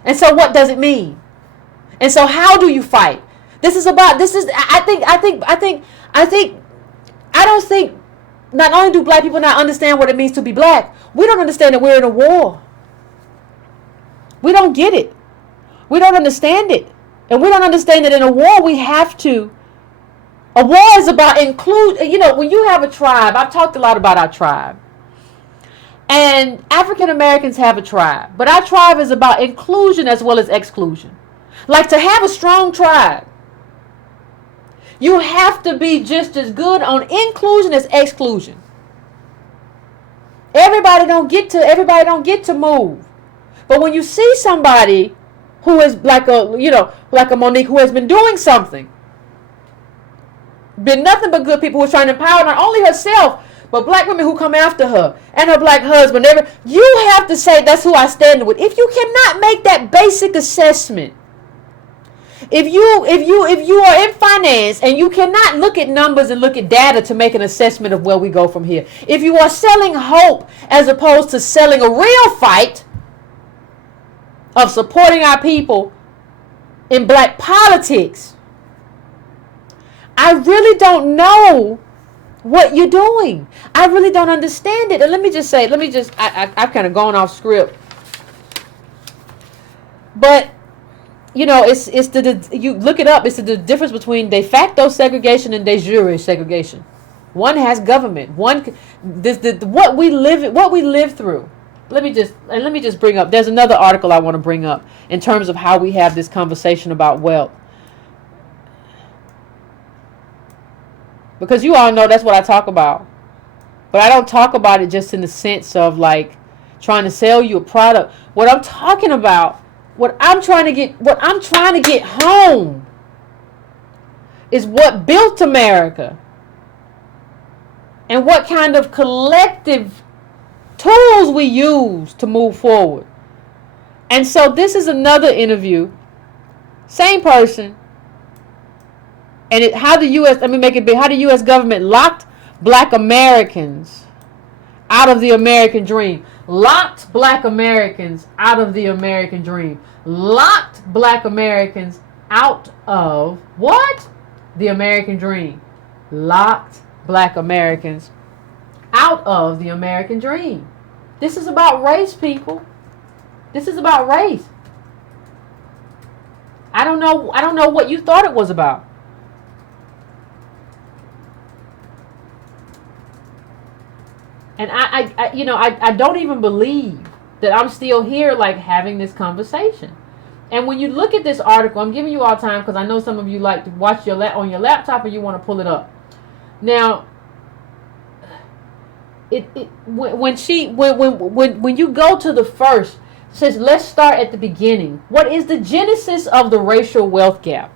And so what does it mean? And so how do you fight? I don't think not only do black people not understand what it means to be black, we don't understand that we're in a war. We don't get it. We don't understand it. And we don't understand that in a war a war is about include. When you have a tribe, I've talked a lot about our tribe. And African Americans have a tribe. But our tribe is about inclusion as well as exclusion. Like, to have a strong tribe, you have to be just as good on inclusion as exclusion. Everybody don't get to move. But when you see somebody who is like a Monique, who has been doing something, been nothing but good people who are trying to empower not only herself, but black women who come after her and her black husband, you have to say, that's who I stand with. If you cannot make that basic assessment, if you are in finance and you cannot look at numbers and look at data to make an assessment of where we go from here, if you are selling hope as opposed to selling a real fight of supporting our people in black politics, I really don't know what you're doing. I really don't understand it. And I've kind of gone off script. But, you look it up, it's the difference between de facto segregation and de jure segregation. One has government. What we live through. Let me just bring up, there's another article I want to bring up in terms of how we have this conversation about wealth. Because you all know that's what I talk about. But I don't talk about it just in the sense of like trying to sell you a product. What I'm talking about, what I'm trying to get home is what built America and what kind of collective tools we use to move forward. And so this is another interview, same person. And how the U.S. How the U.S. government locked black Americans out of the American dream. Locked black Americans out of the American dream. Locked black Americans out of what? The American dream. Locked black Americans out of the American dream. This is about race, people. This is about race. I don't know what you thought it was about. And I don't even believe that I'm still here, like, having this conversation. And when you look at this article, I'm giving you all time because I know some of you like to watch on your laptop or you want to pull it up. Now, when you go to the first, it says, let's start at the beginning. What is the genesis of the racial wealth gap?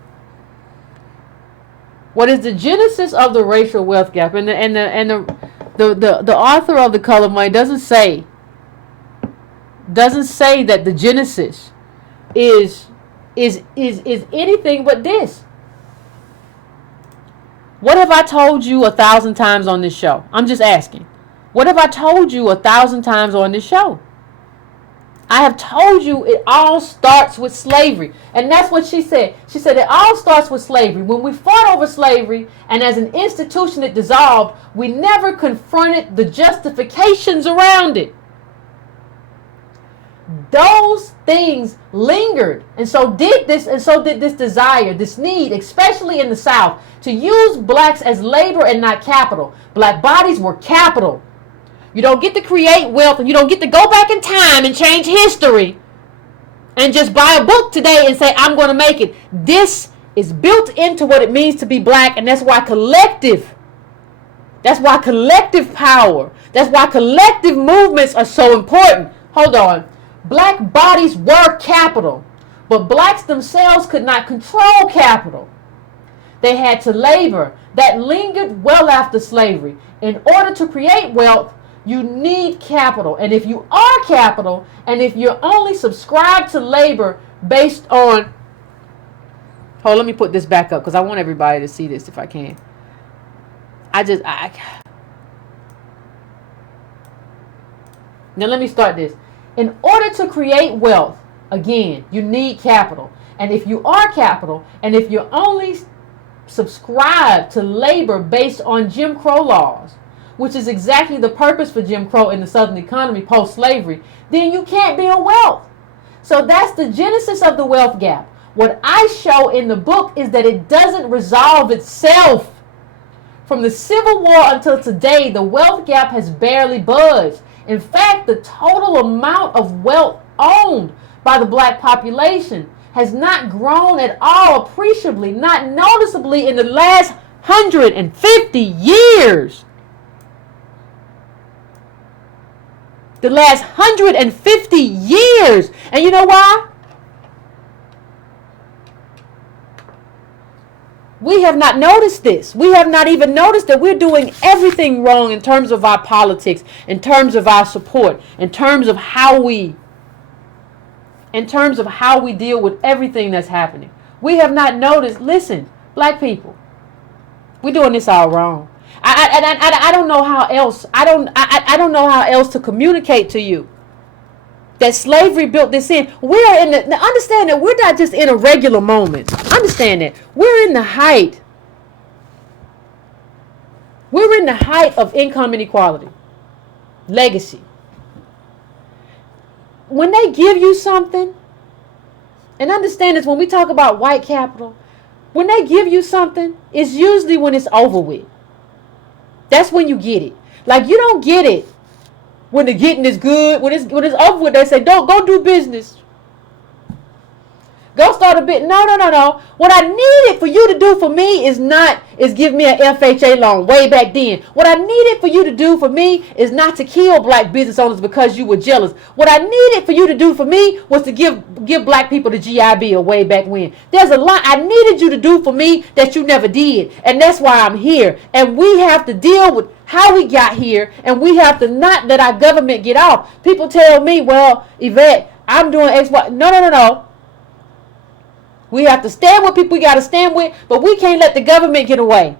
What is the genesis of the racial wealth gap? And the author of The Color of Money doesn't say that the genesis is anything but this. What have I told you 1,000 times on this show? I'm just asking. What have I told you 1,000 times on this show? I have told you it all starts with slavery. And that's what she said. She said it all starts with slavery. When we fought over slavery and as an institution it dissolved, we never confronted the justifications around it. Those things lingered. And so did this desire, this need, especially in the South, to use blacks as labor and not capital. Black bodies were capital. You don't get to create wealth and you don't get to go back in time and change history and just buy a book today and say, I'm going to make it. This is built into what it means to be black, and that's why collective power, that's why collective movements are so important. Hold on. Black bodies were capital, but blacks themselves could not control capital. They had to labor. That lingered well after slavery. In order to create wealth, you need capital. And if you are capital, and if you're only subscribed to labor based on... Hold, let me put this back up because I want everybody to see this if I can. Now let me start this. In order to create wealth, Again, you need capital. And if you are capital, and if you only subscribe to labor based on Jim Crow laws, which is exactly the purpose for Jim Crow in the Southern economy post-slavery, then you can't build wealth. So that's the genesis of the wealth gap. What I show in the book is that it doesn't resolve itself. From the Civil War until today, the wealth gap has barely budged. In fact, the total amount of wealth owned by the black population has not grown at all appreciably, not noticeably in the last 150 years. The last 150 years. And you know why? We have not noticed this. We have not even noticed that we're doing everything wrong in terms of our politics, in terms of our support, in terms of how we deal with everything that's happening. We have not noticed. Listen, black people, we're doing this all wrong. I don't know how else. I don't know how else to communicate to you that slavery built this in. We're in the, now understand that we're not just in a regular moment. Understand that we're in the height. We're in the height of income inequality, legacy. When they give you something, and understand this, when we talk about white capital, when they give you something, it's usually when it's over with. That's when you get it. Like, you don't get it when the getting is good. When it's over with, they say, don't go do business. Go start a bit. No. What I needed for you to do for me is give me an FHA loan way back then. What I needed for you to do for me is not to kill black business owners because you were jealous. What I needed for you to do for me was to give black people the GI Bill way back when. There's a lot I needed you to do for me that you never did. And that's why I'm here. And we have to deal with how we got here. And we have to not let our government get off. People tell me, well, Yvette, I'm doing X, Y. No. We have to stand with people we got to stand with, but we can't let the government get away.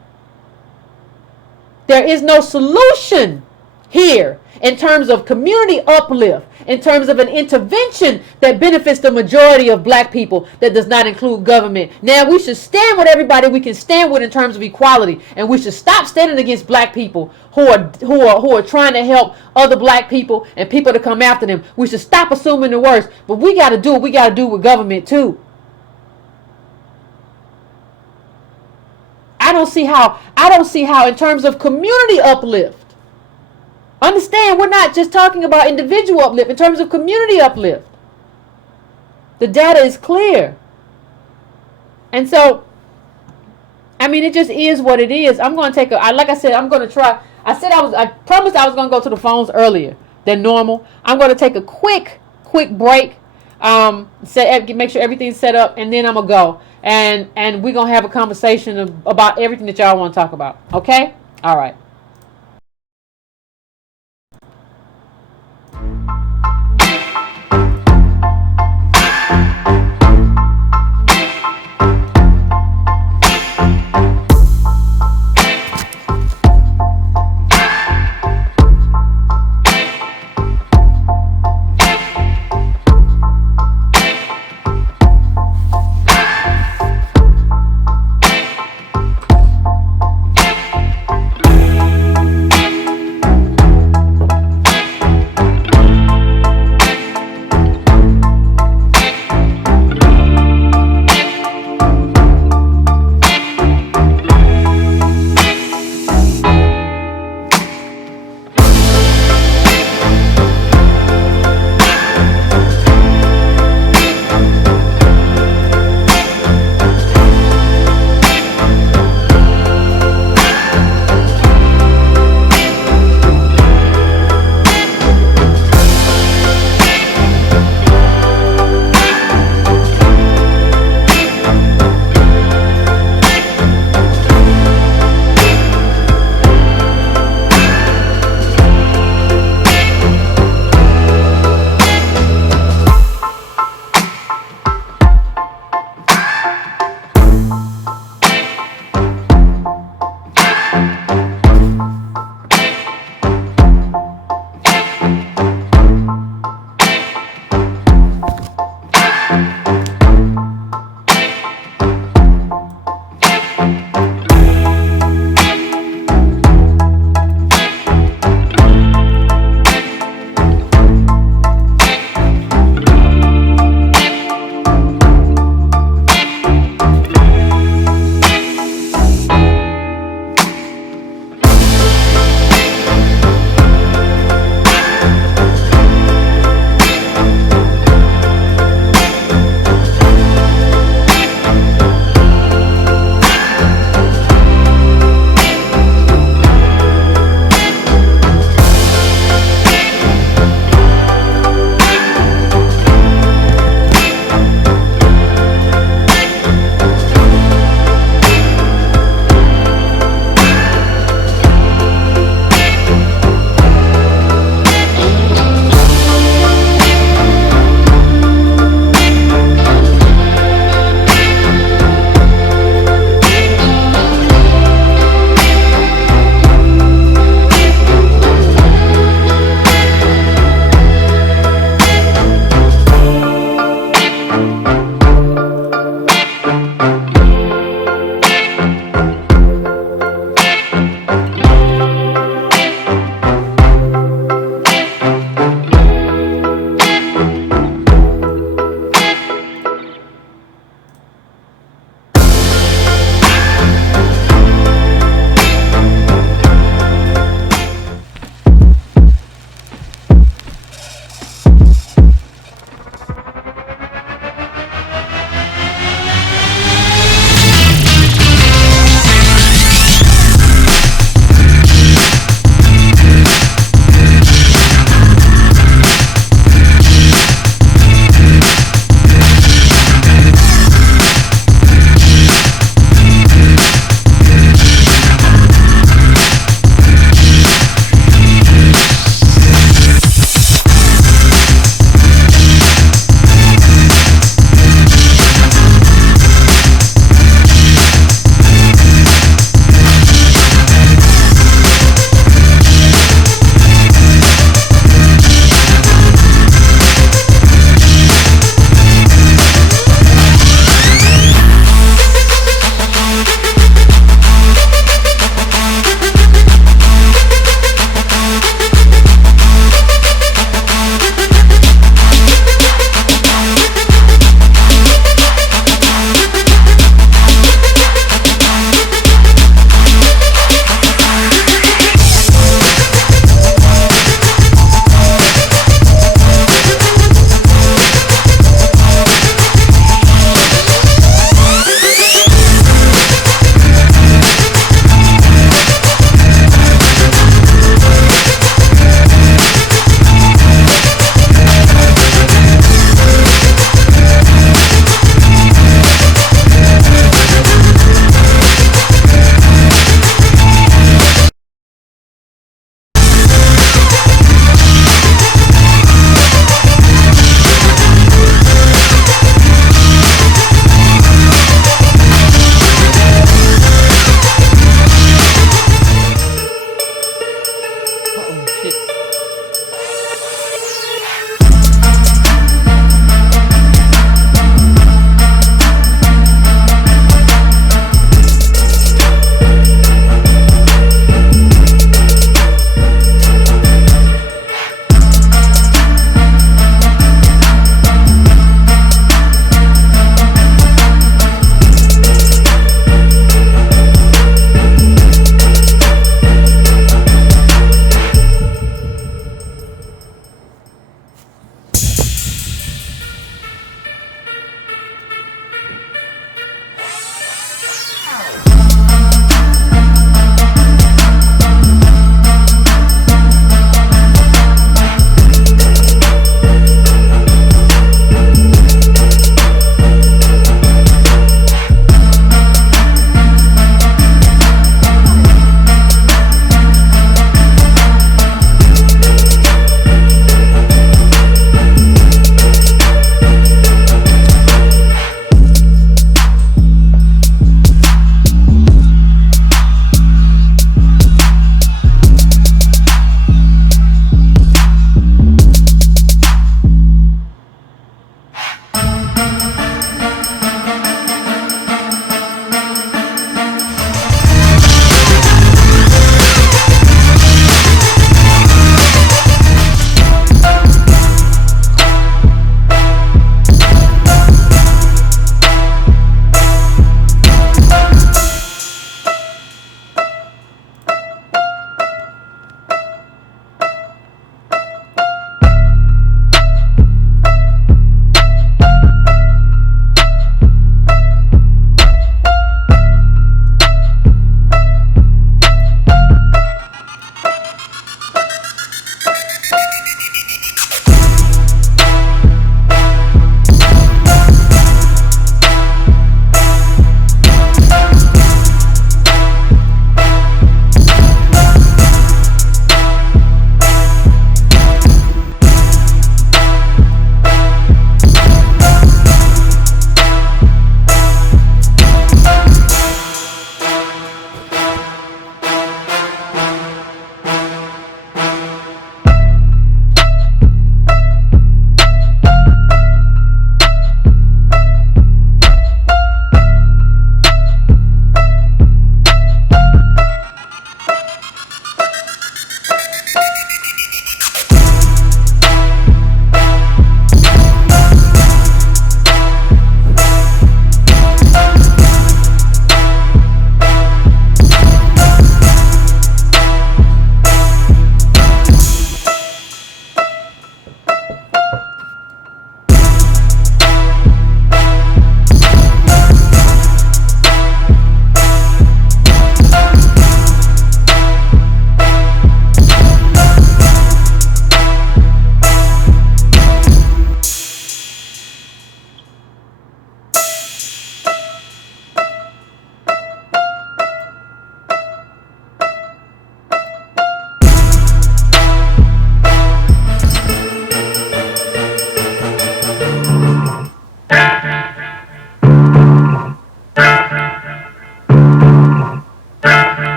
There is no solution here in terms of community uplift, in terms of an intervention that benefits the majority of black people that does not include government. Now, we should stand with everybody we can stand with in terms of equality, and we should stop standing against black people who are trying to help other black people and people to come after them. We should stop assuming the worst, but we got to do what we got to do with government too. I don't see how in terms of community uplift. Understand, we're not just talking about individual uplift. In terms of community uplift, the data is clear. And so, I mean, it just is what it is. I'm going to take like I said, I'm going to try. I promised I was going to go to the phones earlier than normal. I'm going to take a quick break. Make sure everything's set up, and then I'm going to go. And we're going to have a conversation about everything that y'all want to talk about. Okay? All right.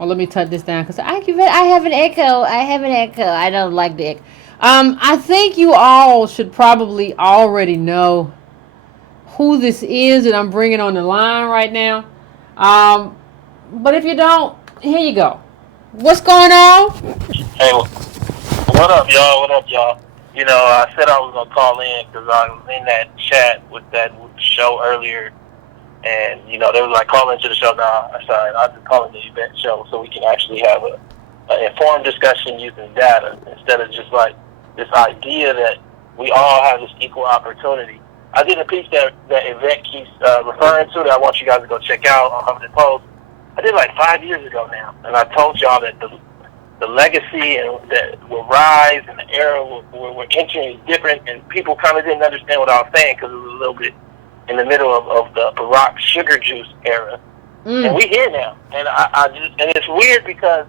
Well, let me turn this down because I have an echo. I have an echo. I don't like the echo. I think you all should probably already know who this is that I'm bringing on the line right now. Um, but if you don't, here you go. What's going on? Hey, what up, y'all? What up, y'all? You know, I said I was gonna call in because I was in that chat with that show earlier, and you know they was like, call into the show. Now, sorry, I'm just calling the Yvette show so we can actually have an informed discussion using data instead of just like this idea that we all have this equal opportunity. I did a piece that Yvette keeps referring to that I want you guys to go check out on Huffington Post. I did like 5 years ago now, and I told y'all that the legacy and that will rise and the era we're entering is different, and people kind of didn't understand what I was saying because it was a little bit in the middle of the Barack sugar juice era. And we here now, and and it's weird because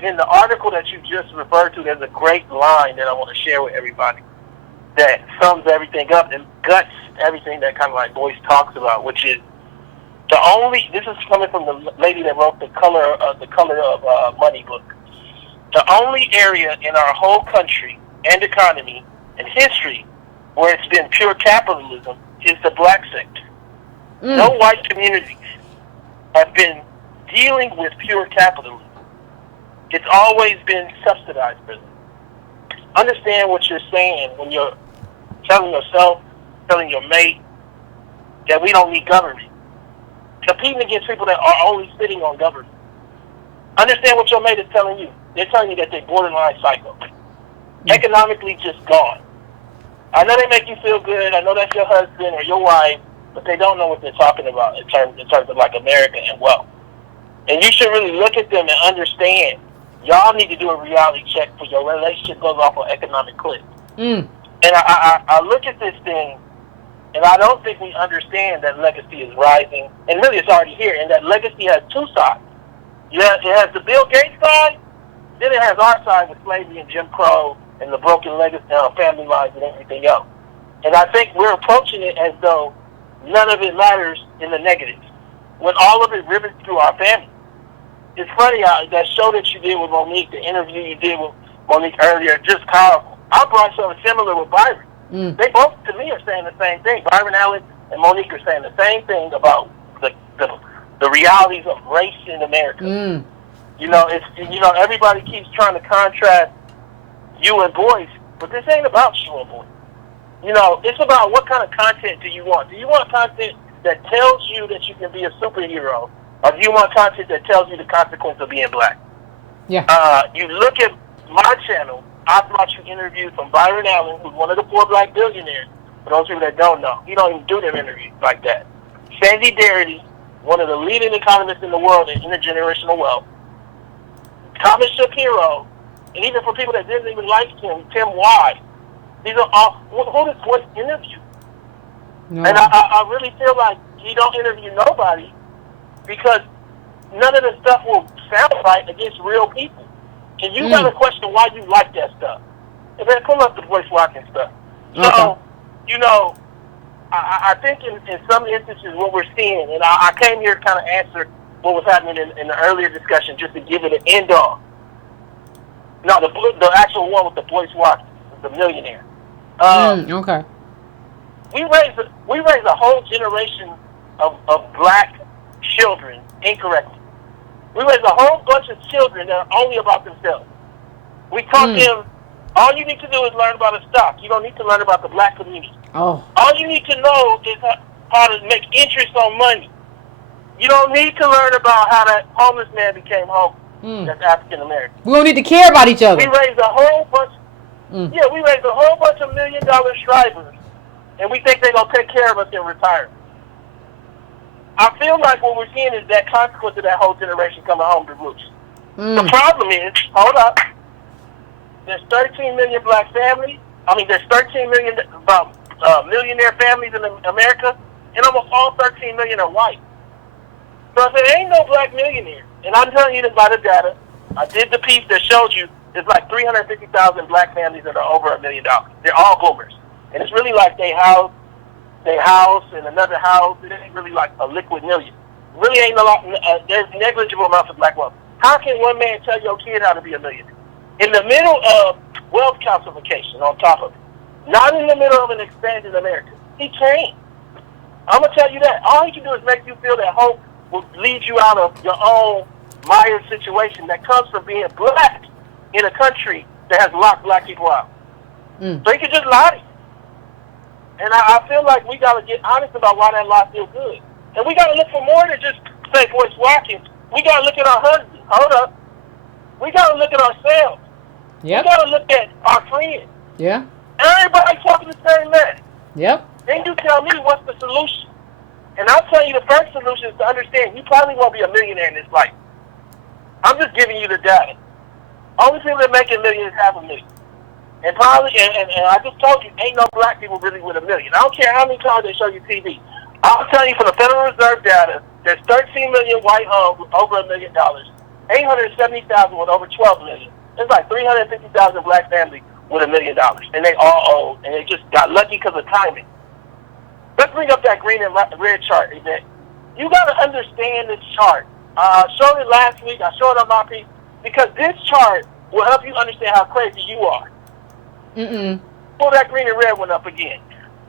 in the article that you just referred to, there's a great line that I want to share with everybody that sums everything up and guts everything that kind of like Boyce talks about, which is this is coming from the lady that wrote the color of Money book. The only area in our whole country and economy and history where it's been pure capitalism is the black sector. No white communities have been dealing with pure capitalism. It's always been subsidized for them. Understand what you're saying when you're telling yourself, telling your mate that we don't need government. Competing against people that are only sitting on government. Understand what your mate is telling you. They're telling you that they're borderline psycho. Economically just gone. I know they make you feel good. I know that's your husband or your wife, but they don't know what they're talking about in terms of like America and wealth. And you should really look at them and understand. Y'all need to do a reality check for your relationship goes off on economic clicks. And I look at this thing, and I don't think we understand that legacy is rising. And really it's already here. And that legacy has two sides. Yeah, it has the Bill Gates side, then it has our side with slavery and Jim Crow and the broken legacy, family lines and everything else. And I think we're approaching it as though none of it matters in the negative, when all of it rivets through our family. It's funny, that show that you did with Monique, the interview you did with Monique earlier, just powerful. I brought something similar with Byron. They both, to me, are saying the same thing. Byron Allen and Monique are saying the same thing about the realities of race in America. You know, everybody keeps trying to contrast you and Boyce, but this ain't about you and Boyce. You know, it's about what kind of content do you want. Do you want content that tells you that you can be a superhero, or do you want content that tells you the consequence of being black? Yeah. You look at my channel, I brought you interviews from Byron Allen, who's one of the 4 black billionaires. For those people that don't know, he don't even do them interviews like that. Sandy Darity, one of the leading economists in the world in intergenerational wealth. Thomas Shapiro, and even for people that didn't even like him, Tim Wise. These are all, who does Boyce interview? No. And I really feel like he don't interview nobody because none of the stuff will sound right against real people. And you got to question why you like that stuff. And then pull up the Boyce Watkins stuff. So, you know, I think in some instances what we're seeing, and I came here to kind of answer what was happening in the earlier discussion just to give it an end off. No, the actual one with the Boyce Watkins, the millionaire. Okay. We raise a whole generation of black children incorrectly. We raise a whole bunch of children that are only about themselves. We taught them, all you need to do is learn about a stock. You don't need to learn about the black community. All you need to know is how to make interest on money. You don't need to learn about how that homeless man became homeless. That's African American. We don't need to care about each other. We raised a whole bunch. Yeah, we raised a whole bunch of $1 million strivers, and we think they're gonna take care of us in retirement. I feel like what we're seeing is that consequence of that whole generation coming home to roost. The problem is, hold up, there's 13 million black families. There's 13 million millionaire families in America, and almost all 13 million are white. So if there ain't no black millionaire, and I'm telling you this by the data, I did the piece that showed you there's like 350,000 black families that are over $1 million. They're all boomers. And it's really like they house and another house. It ain't really like a liquid million. Really ain't a lot. There's negligible amounts of black wealth. How can one man tell your kid how to be a millionaire? In the middle of wealth calcification on top of it. Not in the middle of an expanding America. He can't. I'm going to tell you that. All he can do is make you feel that hope will lead you out of your own mired situation that comes from being black in a country that has locked black people out. So he can just lie to you. And I feel like we got to get honest about why that lie feels good. And we got to look for more than just St. Boy's walking. We got to look at our husbands. Hold up. We got to look at ourselves. Yep. We got to look at our friends. Yeah. Everybody talking the same man. Yep. Then you tell me what's the solution. And I'll tell you the first solution is to understand you probably won't be a millionaire in this life. I'm just giving you the data. Only people that make a million have a million. And probably, and I just told you, ain't no black people really with a million. I don't care how many times they show you TV. I'll tell you from the Federal Reserve data, there's 13 million white homes with over $1 million, 870,000 with over 12 million. There's like 350,000 black families with $1 million, and they all old, and they just got lucky because of timing. Let's bring up that green and red chart, Yvette. You got to understand this chart. I showed it last week. I showed it on my piece because this chart will help you understand how crazy you are. Pull that green and red one up again.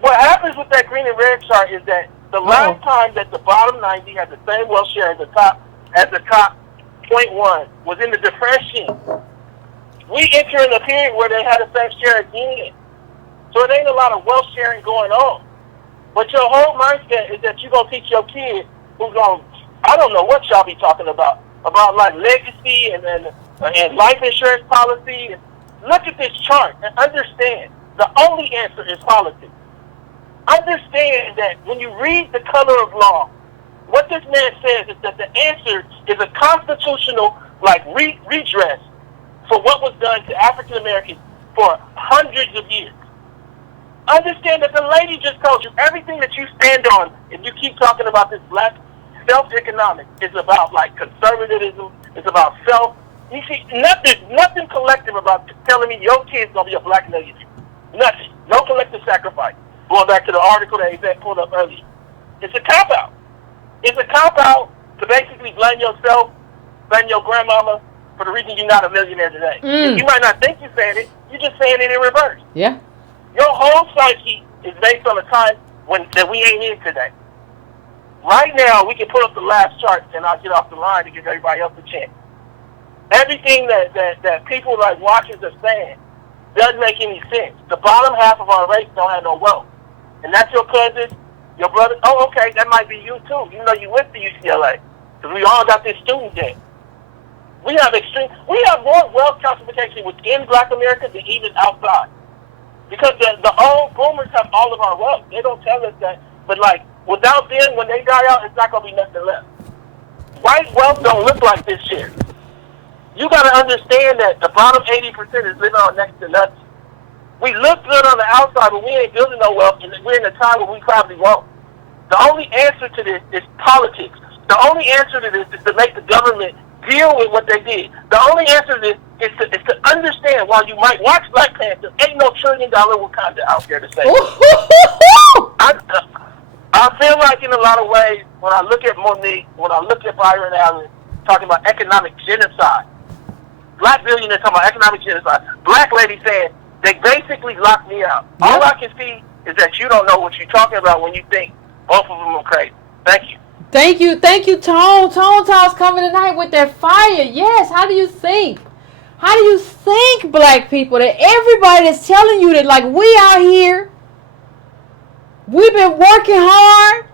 What happens with that green and red chart is that the last time that the bottom 90 had the same wealth share as the top 0.1 was in the Depression. We enter in a period where they had the same share again. So it ain't a lot of wealth sharing going on. But your whole mindset is that you're going to teach your kid who's going to, I don't know what y'all be talking about like legacy and life insurance policy. Look at this chart and understand the only answer is politics. Understand that when you read the color of law, what this man says is that the answer is a constitutional redress for what was done to African Americans for hundreds of years. Understand that the lady just told you everything that you stand on, if you keep talking about this black self-economic, is about like conservatism, it's about self. You see, nothing collective about telling me your kid's going to be a black millionaire. Nothing. No collective sacrifice. Going back to the article that Yvette pulled up earlier. It's a cop-out. It's a cop-out to basically blame yourself, blame your grandmama for the reason you're not a millionaire today. You might not think you're saying it. You're just saying it in reverse. Yeah. Your whole psyche is based on a time that we ain't in today. Right now, we can put up the last chart, and I'll get off the line to give everybody else a chance. Everything that people like watchers are saying doesn't make any sense. The bottom half of our race don't have no wealth. And that's your cousin, your brother. Oh, okay, that might be you too. You know you went to UCLA. Because we all got this student debt. We have more wealth classification within black America than even outside. Because the old boomers have all of our wealth. They don't tell us that. But like, without them, when they die out, it's not going to be nothing left. White wealth don't look like this shit. You got to understand that the bottom 80% is living on next to nothing. We look good on the outside, but we ain't building no wealth, and we're in a time where we probably won't. The only answer to this is politics. The only answer to this is to make the government deal with what they did. The only answer to this is to understand while you might watch Black Panther, ain't no $1 trillion Wakanda out there to save. I feel like in a lot of ways, when I look at Monique, when I look at Byron Allen, talking about economic genocide, black billionaires talking about economic genocide, black lady saying, they basically locked me out. Yep. All I can see is that you don't know what you're talking about when you think both of them are crazy. Thank you. Thank you, Tone. Tone Talk's coming tonight with that fire. Yes, how do you think? How do you think, black people, that everybody is telling you that, like, we out here, we've been working hard,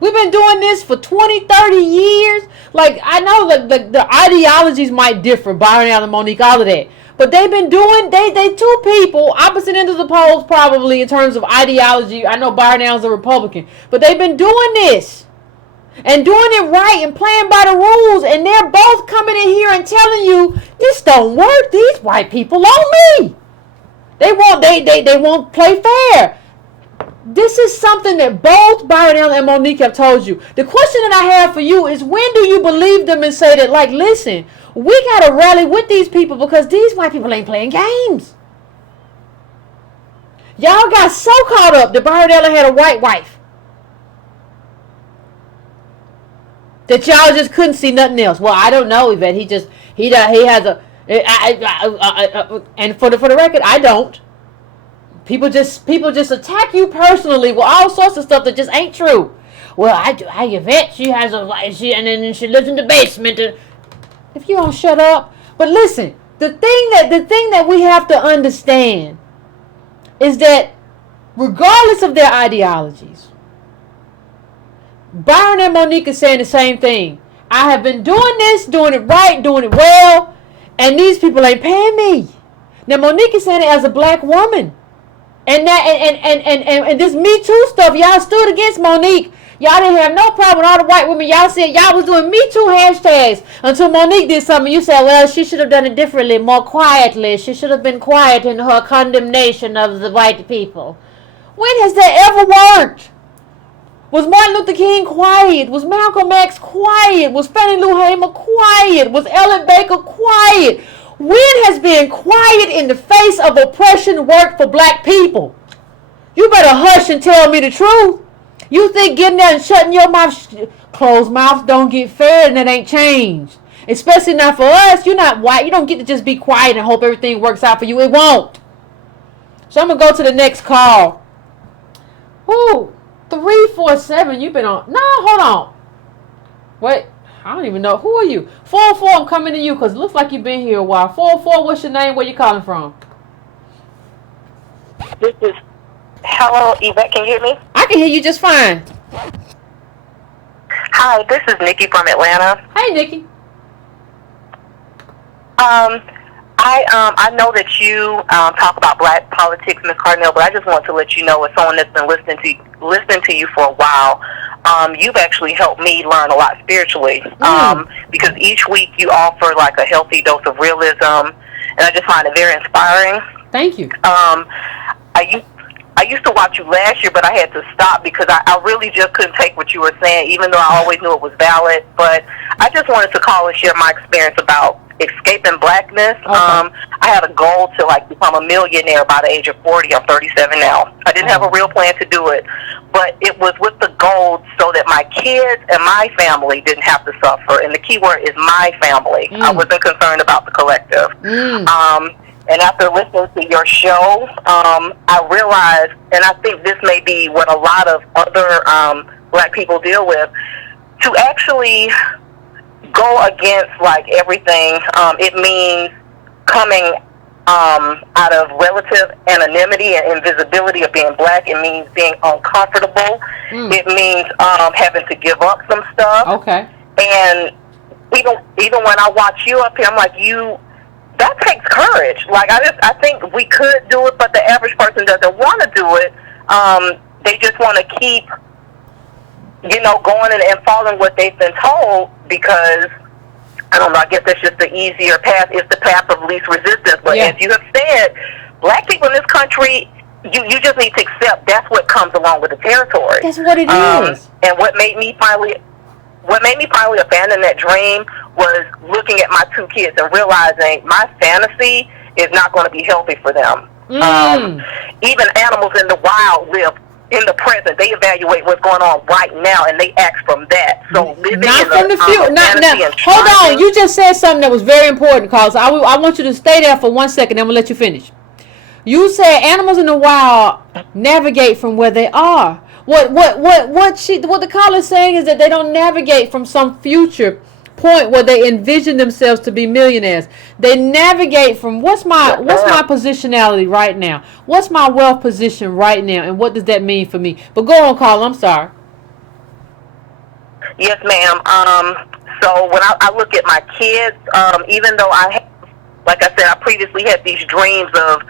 we've been doing this for 20, 30 years. Like, I know the ideologies might differ, Byron Allen, Monique, all of that. But they've been doing, they two people, opposite ends of the polls probably in terms of ideology. I know Byron Allen's a Republican. But they've been doing this. And doing it right and playing by the rules. And they're both coming in here and telling you, this don't work. These white people on me. They won't play fair. This is something that both Byron Allen and Monique have told you. The question that I have for you is, when do you believe them and say that, like, listen, we got to rally with these people because these white people ain't playing games. Y'all got so caught up that Byron Allen had a white wife. That y'all just couldn't see nothing else. Well, I don't know, Yvette. He has a. And for the record, I don't. People just attack you personally with all sorts of stuff that just ain't true. Well, I Yvette, she has and then she lives in the basement. And if you don't shut up. But listen, the thing that we have to understand is that regardless of their ideologies, Byron and Monique are saying the same thing. I have been doing this, doing it right, doing it well, and these people ain't paying me. Now Monique is saying it as a black woman. And that and this Me Too stuff, y'all stood against Monique. Y'all didn't have no problem with all the white women. Y'all said y'all was doing Me Too hashtags until Monique did something. You said, well, she should have done it differently, more quietly. She should have been quiet in her condemnation of the white people. When has that ever worked? Was Martin Luther King quiet? Was Malcolm X quiet? Was Fannie Lou Hamer quiet? Was Ellen Baker quiet? When has being quiet in the face of oppression worked for black people? You better hush and tell me the truth. You think getting there and shutting your mouth, closed mouths don't get fed, and that ain't changed. Especially not for us. You're not white. You don't get to just be quiet and hope everything works out for you. It won't. So I'm going to go to the next call. Ooh, 347. You've been on. No, hold on. Wait. I don't even know. Who are you? 404, I'm coming to you because it looks like you've been here a while. 404, what's your name? Where you calling from? This is... Hello, Yvette, can you hear me? I can hear you just fine. Hi, this is Nikki from Atlanta. Hey, Nikki. I know that you talk about black politics, Ms. Cardinal, but I just want to let you know, as someone that's been listening to you for a while, you've actually helped me learn a lot spiritually, because each week you offer like a healthy dose of realism, and I just find it very inspiring. Thank you. I used to watch you last year, but I had to stop because I really just couldn't take what you were saying, even though I always knew it was valid. But I just wanted to call and share my experience about escaping blackness. Okay. I had a goal to like become a millionaire by the age of 40. I'm 37 now. I didn't have a real plan to do it, but it was with the goal so that my kids and my family didn't have to suffer. And the key word is my family. I wasn't concerned about the collective. And after listening to your show, I realized, and I think this may be what a lot of other black people deal with, to actually go against like everything. It means coming out of relative anonymity and invisibility of being black. It means being uncomfortable. It means having to give up some stuff. Okay. And even when I watch you up here, I'm like, that takes courage. Like I think we could do it, but the average person doesn't want to do it. They just want to keep, going and following what they've been told because, I don't know, I guess that's just the easier path. It's the path of least resistance. But as you have said, black people in this country, you just need to accept that's what comes along with the territory. That's what it is. And what made me finally abandon that dream was looking at my two kids and realizing my fantasy is not going to be healthy for them. Even animals in the wild live in the present. They evaluate what's going on right now, and they act from that. So living not in from the future. fantasy Hold on. You just said something that was very important, Carl. So I want you to stay there for 1 second. I'm going to let you finish. You said animals in the wild navigate from where they are. What the caller is saying is that they don't navigate from some future point where they envision themselves to be millionaires. They navigate from what's my positionality right now? What's my wealth position right now? And what does that mean for me? But go on, Carl. I'm sorry. Yes, ma'am. So when I look at my kids, even though like I said, I previously had these dreams of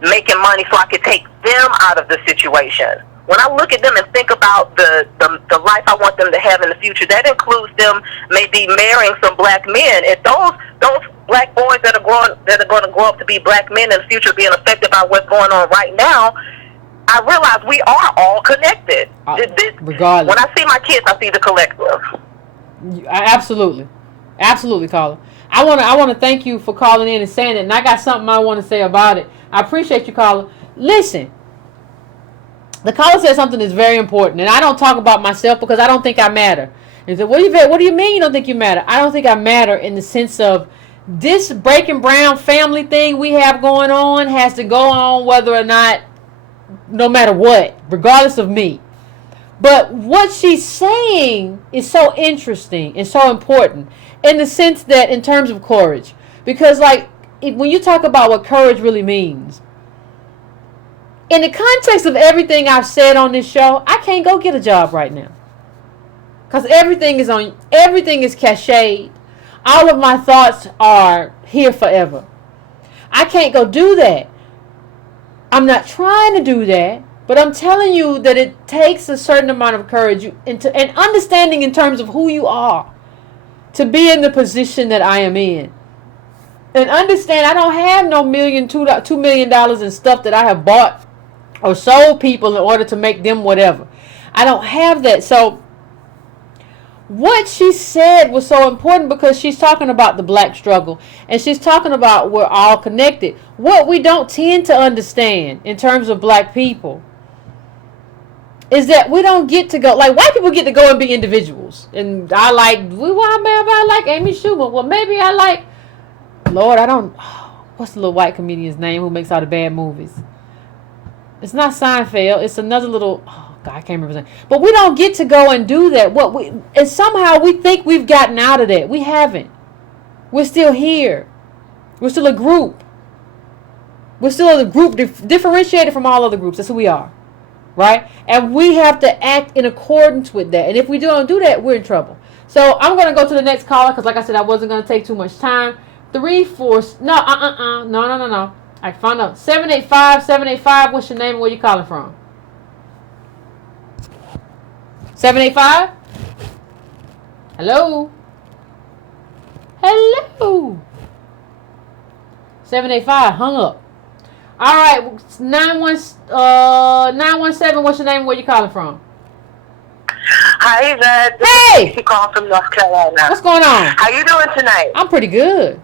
making money so I could take them out of the situation. When I look at them and think about the life I want them to have in the future, that includes them maybe marrying some black men. And those black boys that are going to grow up to be black men in the future, being affected by what's going on right now, I realize we are all connected. Regardless. When I see my kids, I see the collective. Absolutely, caller. I want to thank you for calling in and saying that. And I got something I want to say about it. I appreciate you, caller. Listen. The caller said something that's very important, and I don't talk about myself because I don't think I matter. He said, "What do you mean you don't think you matter?" I don't think I matter in the sense of this Breaking Brown family thing we have going on has to go on whether or not, no matter what, regardless of me. But what she's saying is so interesting and so important in the sense that in terms of courage. Because like when you talk about what courage really means, in the context of everything I've said on this show, I can't go get a job right now. Because everything is cached. All of my thoughts are here forever. I can't go do that. I'm not trying to do that. But I'm telling you that it takes a certain amount of courage and understanding in terms of who you are to be in the position that I am in. And understand I don't have no $2 million in stuff that I have bought or sold people in order to make them whatever. I don't have that. So what she said was so important because she's talking about the black struggle and she's talking about we're all connected. What we don't tend to understand in terms of black people is that we don't get to go, like white people get to go and be individuals. And I like, well, maybe I like Amy Schumer. Well, maybe I like, Lord, what's the little white comedian's name who makes all the bad movies? It's not Seinfeld. It's another little, God, I can't remember his name. But we don't get to go and do that. And somehow we think we've gotten out of that. We haven't. We're still here. We're still a group. We're still a group differentiated from all other groups. That's who we are. Right? And we have to act in accordance with that. And if we don't do that, we're in trouble. So I'm going to go to the next caller because like I said, I wasn't going to take too much time. 3-4, no. I found out. 785, what's your name and where you calling from? 785? Hello? 785, hung up. All right, 917, what's your name and where you calling from? Hi, Yvette. Hey! She calling from North Carolina. What's going on? How you doing tonight? I'm pretty good.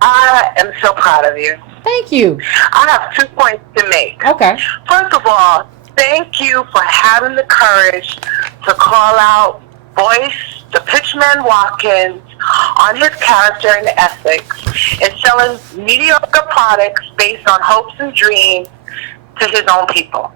I am so proud of you. Thank you. I have 2 points to make. Okay. First of all, thank you for having the courage to call out Boyce, the pitchman Watkins, on his character and ethics and selling mediocre products based on hopes and dreams to his own people.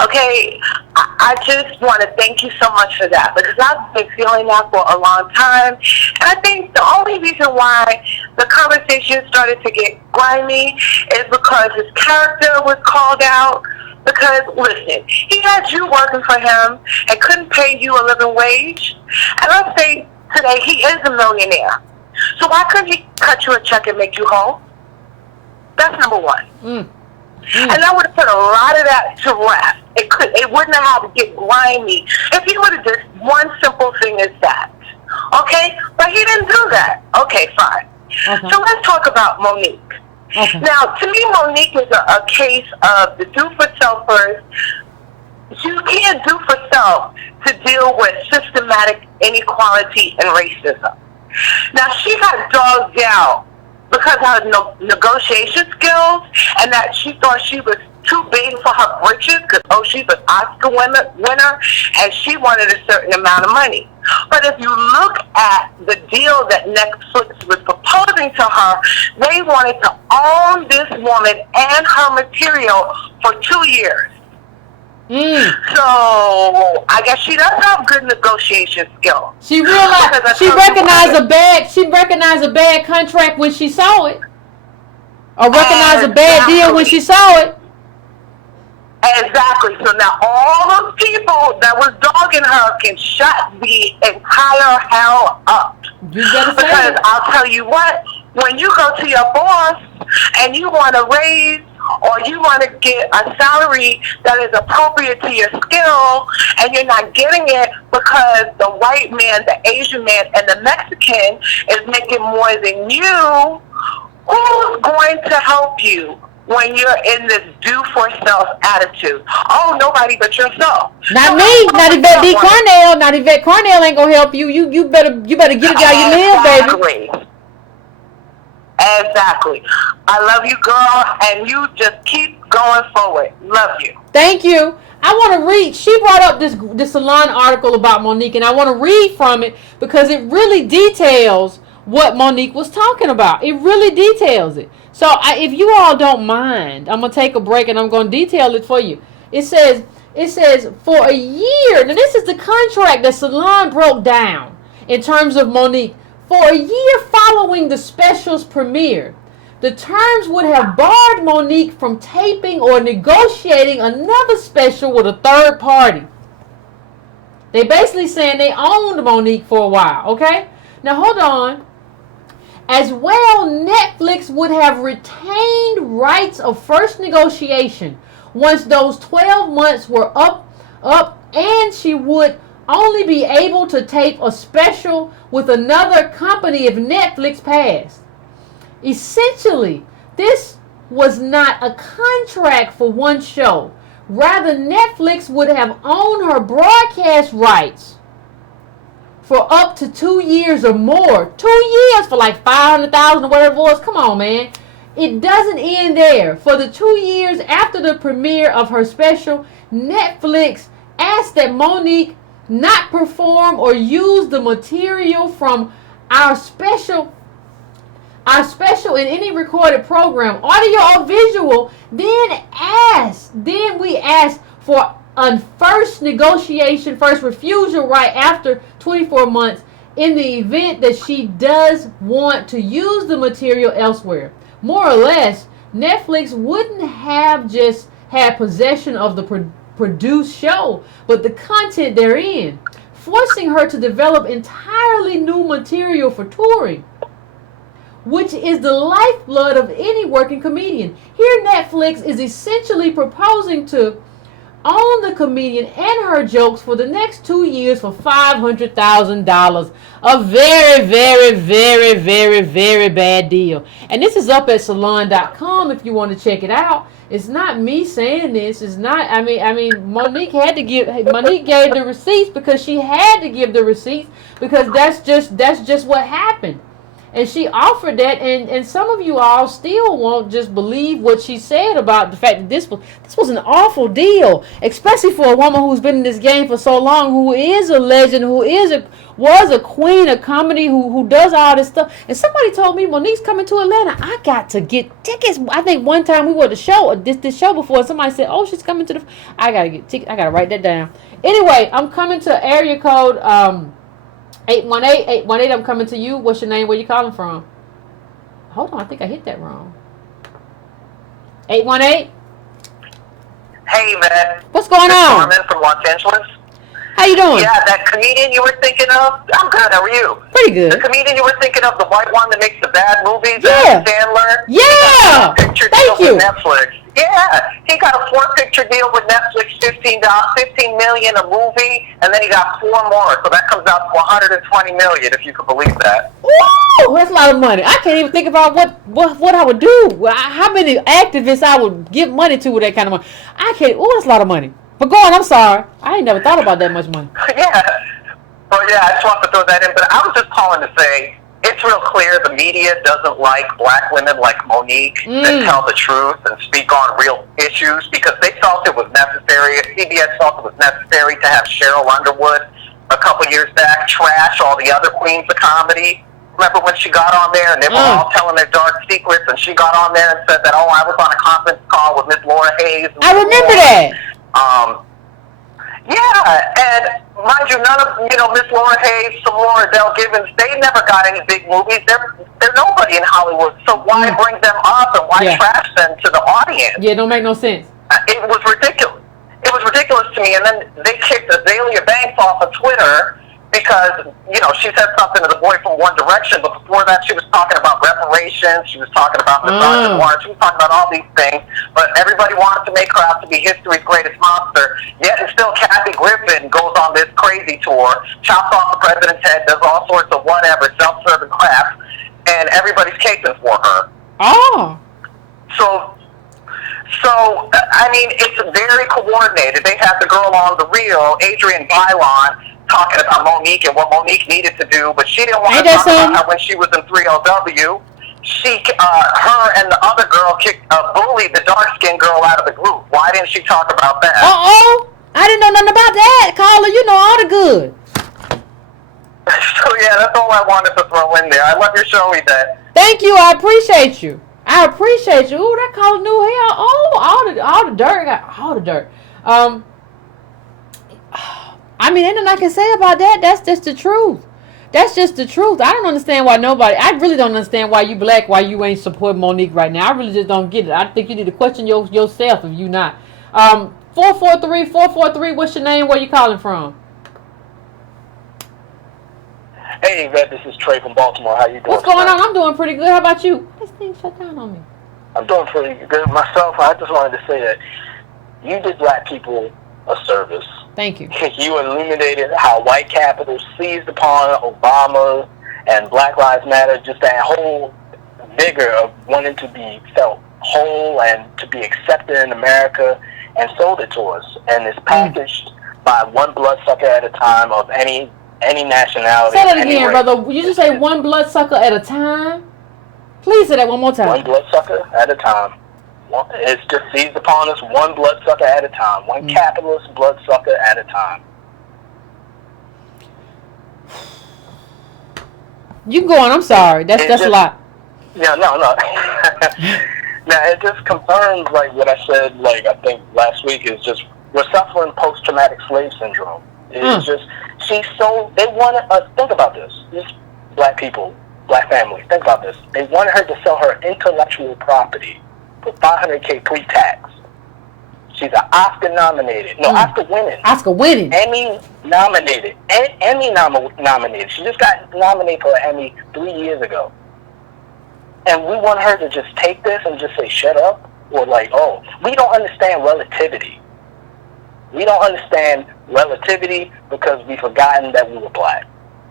Okay, I just want to thank you so much for that because I've been feeling that for a long time. And I think the only reason why the conversation started to get grimy is because his character was called out. Because, listen, he had you working for him and couldn't pay you a living wage. And I'll say today he is a millionaire. So why couldn't he cut you a check and make you whole? That's number one. And that would have put a lot of that to rest. It wouldn't have had to get grimy if he would have just one simple thing as that. Okay? But he didn't do that. Okay, fine. Okay. So let's talk about Monique. Okay. Now, to me, Monique is a case of the do-for-selfers. You can't do for self to deal with systematic inequality and racism. Now, she got dogged out because of her negotiation skills and that she thought she was too big for her britches because, she's an Oscar winner and she wanted a certain amount of money. But if you look at the deal that Netflix was proposing to her, they wanted to own this woman and her material for 2 years. So I guess she does have good negotiation skills. She realized she recognized a bad contract when she saw it, or recognized a bad deal when she saw it. Exactly. So now all those people that was dogging her can shut the entire hell up. Because I'll tell you what, when you go to your boss and you want to raise or you want to get a salary that is appropriate to your skill and you're not getting it because the white man, the Asian man, and the Mexican is making more than you, who's going to help you when you're in this do-for-self attitude? Oh, nobody but yourself. Not me. Not Yvette D. Cornell. Not Yvette Cornell ain't going to help you. You better get it how you live, baby. Exactly. I love you, girl, and you just keep going forward. Love you. Thank you. I want to read. She brought up this Salon article about Monique, and I want to read from it because it really details what Monique was talking about. It really details it. So if you all don't mind, I'm going to take a break and I'm going to detail it for you. It says for a year. Now this is the contract that Salon broke down in terms of Monique. For a year following the special's premiere, the terms would have barred Monique from taping or negotiating another special with a third party. They basically saying they owned Monique for a while, okay? Now hold on. As well, Netflix would have retained rights of first negotiation once those 12 months were up, and she would only be able to tape a special with another company if Netflix passed. Essentially, this was not a contract for one show. Rather, Netflix would have owned her broadcast rights for up to 2 years or more. 2 years for like $500,000 or whatever it was. Come on, man. It doesn't end there. For the 2 years after the premiere of her special, Netflix asked that Monique not perform or use the material from our special in any recorded program, audio or visual. Then we ask for a first refusal right after 24 months in the event that she does want to use the material elsewhere. More or less, Netflix wouldn't have just had possession of the produced show, but the content therein, forcing her to develop entirely new material for touring, which is the lifeblood of any working comedian. Here Netflix is essentially proposing to own the comedian and her jokes for the next 2 years for $500,000. A very, very, very, very, very bad deal. And this is up at salon.com if you want to check it out. It's not me saying this. It's not, I mean, Monique gave the receipts because she had to give the receipts because that's just what happened. And she offered that, and some of you all still won't just believe what she said about the fact that this was an awful deal, especially for a woman who's been in this game for so long, who is a legend, who was a queen of comedy, who does all this stuff. And somebody told me Monique's coming to Atlanta. I got to get tickets. I think one time we were at the show, this show before, and somebody said, "Oh, she's coming to the." I gotta get tickets. I gotta write that down. Anyway, I'm coming to area code 818, I'm coming to you. What's your name? Where you calling from? Hold on, I think I hit that wrong. 818? Hey, Yvette. What's going on? Norman from Los Angeles. How you doing? Yeah, that comedian you were thinking of? I'm good. How are you? Pretty good. The comedian you were thinking of, the white one that makes the bad movies? Yeah. Sandler? Yeah. Thank you. With Netflix. Yeah. He got a 4-picture deal with Netflix, $15 million a movie, and then he got 4 more. So that comes out to $120 million, if you could believe that. Woo! That's a lot of money. I can't even think about what I would do. How many activists I would give money to with that kind of money. I can't. Oh, that's a lot of money. But go on, I'm sorry. I ain't never thought about that much money. Yeah. Well, yeah, I just wanted to throw that in. But I was just calling to say, it's real clear the media doesn't like black women like Monique that tell the truth and speak on real issues because they felt it was necessary. CBS felt it was necessary to have Cheryl Underwood a couple years back trash all the other queens of comedy. Remember when she got on there and they were all telling their dark secrets and she got on there and said that, oh, I was on a conference call with Miss Laura Hayes. I remember that. Yeah, and mind you, none of, Miss Laura Hayes, some Laura Dell Givens, they never got any big movies. They're nobody in Hollywood, so why bring them up and why trash them to the audience? Yeah, it don't make no sense. It was ridiculous. It was ridiculous to me, and then they kicked Azalea Banks off of Twitter because, she said something to the boy from One Direction, but before that she was talking about reparations, she was talking about misogyny, she was talking about all these things, but everybody wanted to make her out to be history's greatest monster, yet and still Kathy Griffin goes on this crazy tour, chops off the president's head, does all sorts of whatever, self-serving crap, and everybody's caping for her. Oh. So, I mean, it's very coordinated. They had the girl on The Real, Adrienne Bailon, talking about Monique and what Monique needed to do, but she didn't want to talk about how when she was in 3LW, her and the other girl bullied the dark-skinned girl out of the group. Why didn't she talk about that? I didn't know nothing about that. Caller, you know all the good. So yeah, that's all I wanted to throw in there. I love your show, Yvette. Thank you. I appreciate you. I appreciate you. Ooh, that caller knew hell. Oh, all the dirt. All the dirt. I mean, anything I can say about that, that's just the truth. That's just the truth. I don't understand why I really don't understand why you black, why you ain't support Monique right now. I really just don't get it. I think you need to question yourself if you not. 443, what's your name? Where you calling from? Hey, Yvette, this is Trey from Baltimore. How you doing? What's going on? I'm doing pretty good. How about you? This thing shut down on me. I'm doing pretty good myself. I just wanted to say that you did black people a service. Thank you. You illuminated how white capital seized upon Obama and Black Lives Matter, just that whole vigor of wanting to be felt whole and to be accepted in America, and sold it to us. And it's packaged by one bloodsucker at a time of any nationality. Say that again, brother. You just say one bloodsucker at a time? Please say that one more time. One bloodsucker at a time. It's just seized upon us one bloodsucker at a time. One capitalist bloodsucker at a time. You can go on. I'm sorry. That's a lot. Yeah, no. Now, it just confirms, like, what I said, like, I think last week, is just, we're suffering post-traumatic slave syndrome. It's just, they wanted us, think about this. These black people, black families, think about this. They wanted her to sell her intellectual property for $500K pre-tax. She's an Oscar-nominated. No, Oscar-winning. Oscar-winning. Emmy-nominated. Emmy-nominated. She just got nominated for an Emmy 3 years ago. And we want her to just take this and just say, shut up? Or like, oh, we don't understand relativity. We don't understand relativity because we've forgotten that we were black.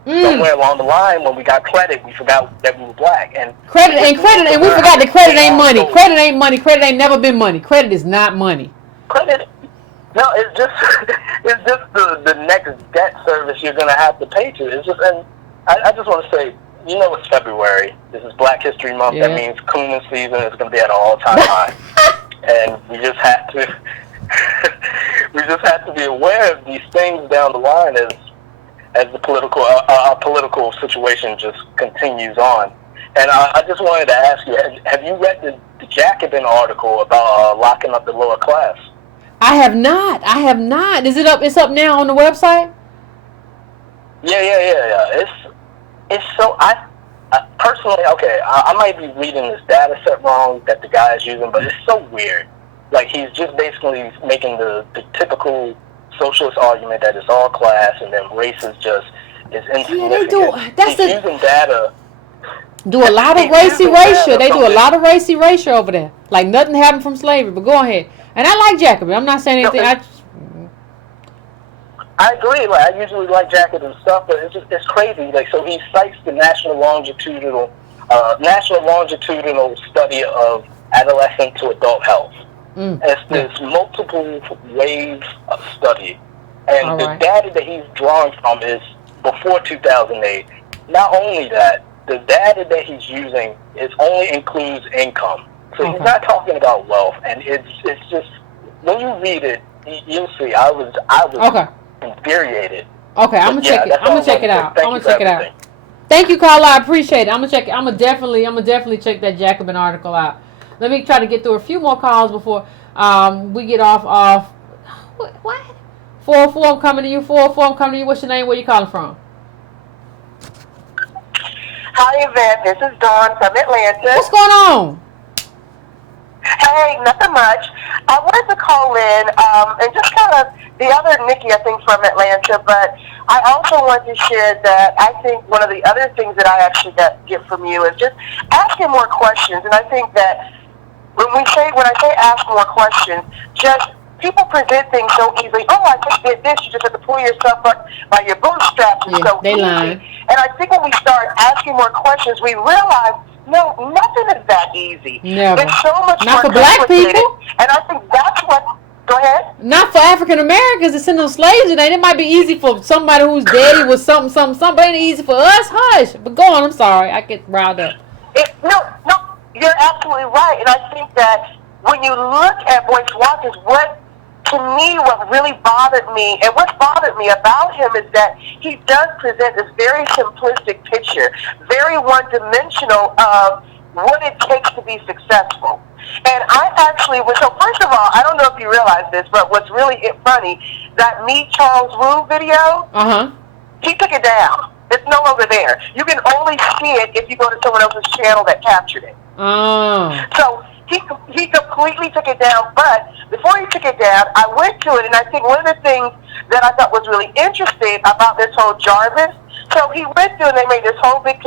Somewhere along the line, when we got credit, we forgot that we were black. And we forgot that credit ain't money. Credit ain't money. Credit ain't never been money. Credit is not money. Credit, no, it's just the next debt service you're gonna have to pay to. It's just, and I just want to say, you know, it's February. This is Black History Month. Yeah. That means Coonan season is gonna be at an all-time high, and we just have to. We just have to be aware of these things down the line as the political situation just continues on. And I just wanted to ask you, have you read the Jacobin article about locking up the lower class? I have not. Is it up? It's up now on the website? Yeah. It's so, personally, okay, I might be reading this data set wrong that the guy is using, but it's so weird. Like, he's just basically making the typical socialist argument that it's all class and then race is insignificant. Yeah, they do. He's using data. Do a lot of racy ratio. They do a lot of racy ratio over there. Like nothing happened from slavery. But go ahead. And I like Jacobin. I'm not saying anything. I agree. Like, I usually like Jacobin stuff, but it's crazy. Like, so he cites the national longitudinal study of adolescent to adult health. It's this multiple wave study, and the data that he's drawing from is before 2008. Not only that, the data that he's using only includes income, so he's not talking about wealth. And it's just, when you read it, you'll see. I was infuriated. Okay, I'm gonna check it out. Thank you, Carla. I appreciate it. I'm gonna definitely check that Jacobin article out. Let me try to get through a few more calls before we get off. What? 404, I'm coming to you. 404, I'm coming to you. What's your name? Where you calling from? Hi, Yvette. This is Dawn from Atlanta. What's going on? Hey, nothing much. I wanted to call in and just kind of, the other Nikki, I think, from Atlanta, but I also want to share that I think one of the other things that I actually get from you is just asking more questions. And I think that when I say ask more questions, just people present things so easily. Oh, I just did this. You just have to pull yourself up by your bootstraps. It's so easy. Lying. And I think when we start asking more questions, we realize, no, nothing is that easy. Never. It's so much Not more for black complicated. people. And I think that's what. Go ahead. Not for African Americans to send them slaves, and it might be easy for somebody whose daddy was something, but it ain't easy for us. Hush. But go on. I'm sorry. I get riled up. No, you're absolutely right. And I think that when you look at Boyce Watkins, what to me, what really bothered me, and what bothered me about him is that he does present this very simplistic picture, very one-dimensional of what it takes to be successful. And I actually was, so first of all, I don't know if you realize this, but what's really funny, that Meet Charles Wu video, he took it down. It's no longer there. You can only see it if you go to someone else's channel that captured it. So he completely took it down, but before he took it down, I went to it, and I think one of the things that I thought was really interesting about this whole Jarvis, so he went through and they made this whole big,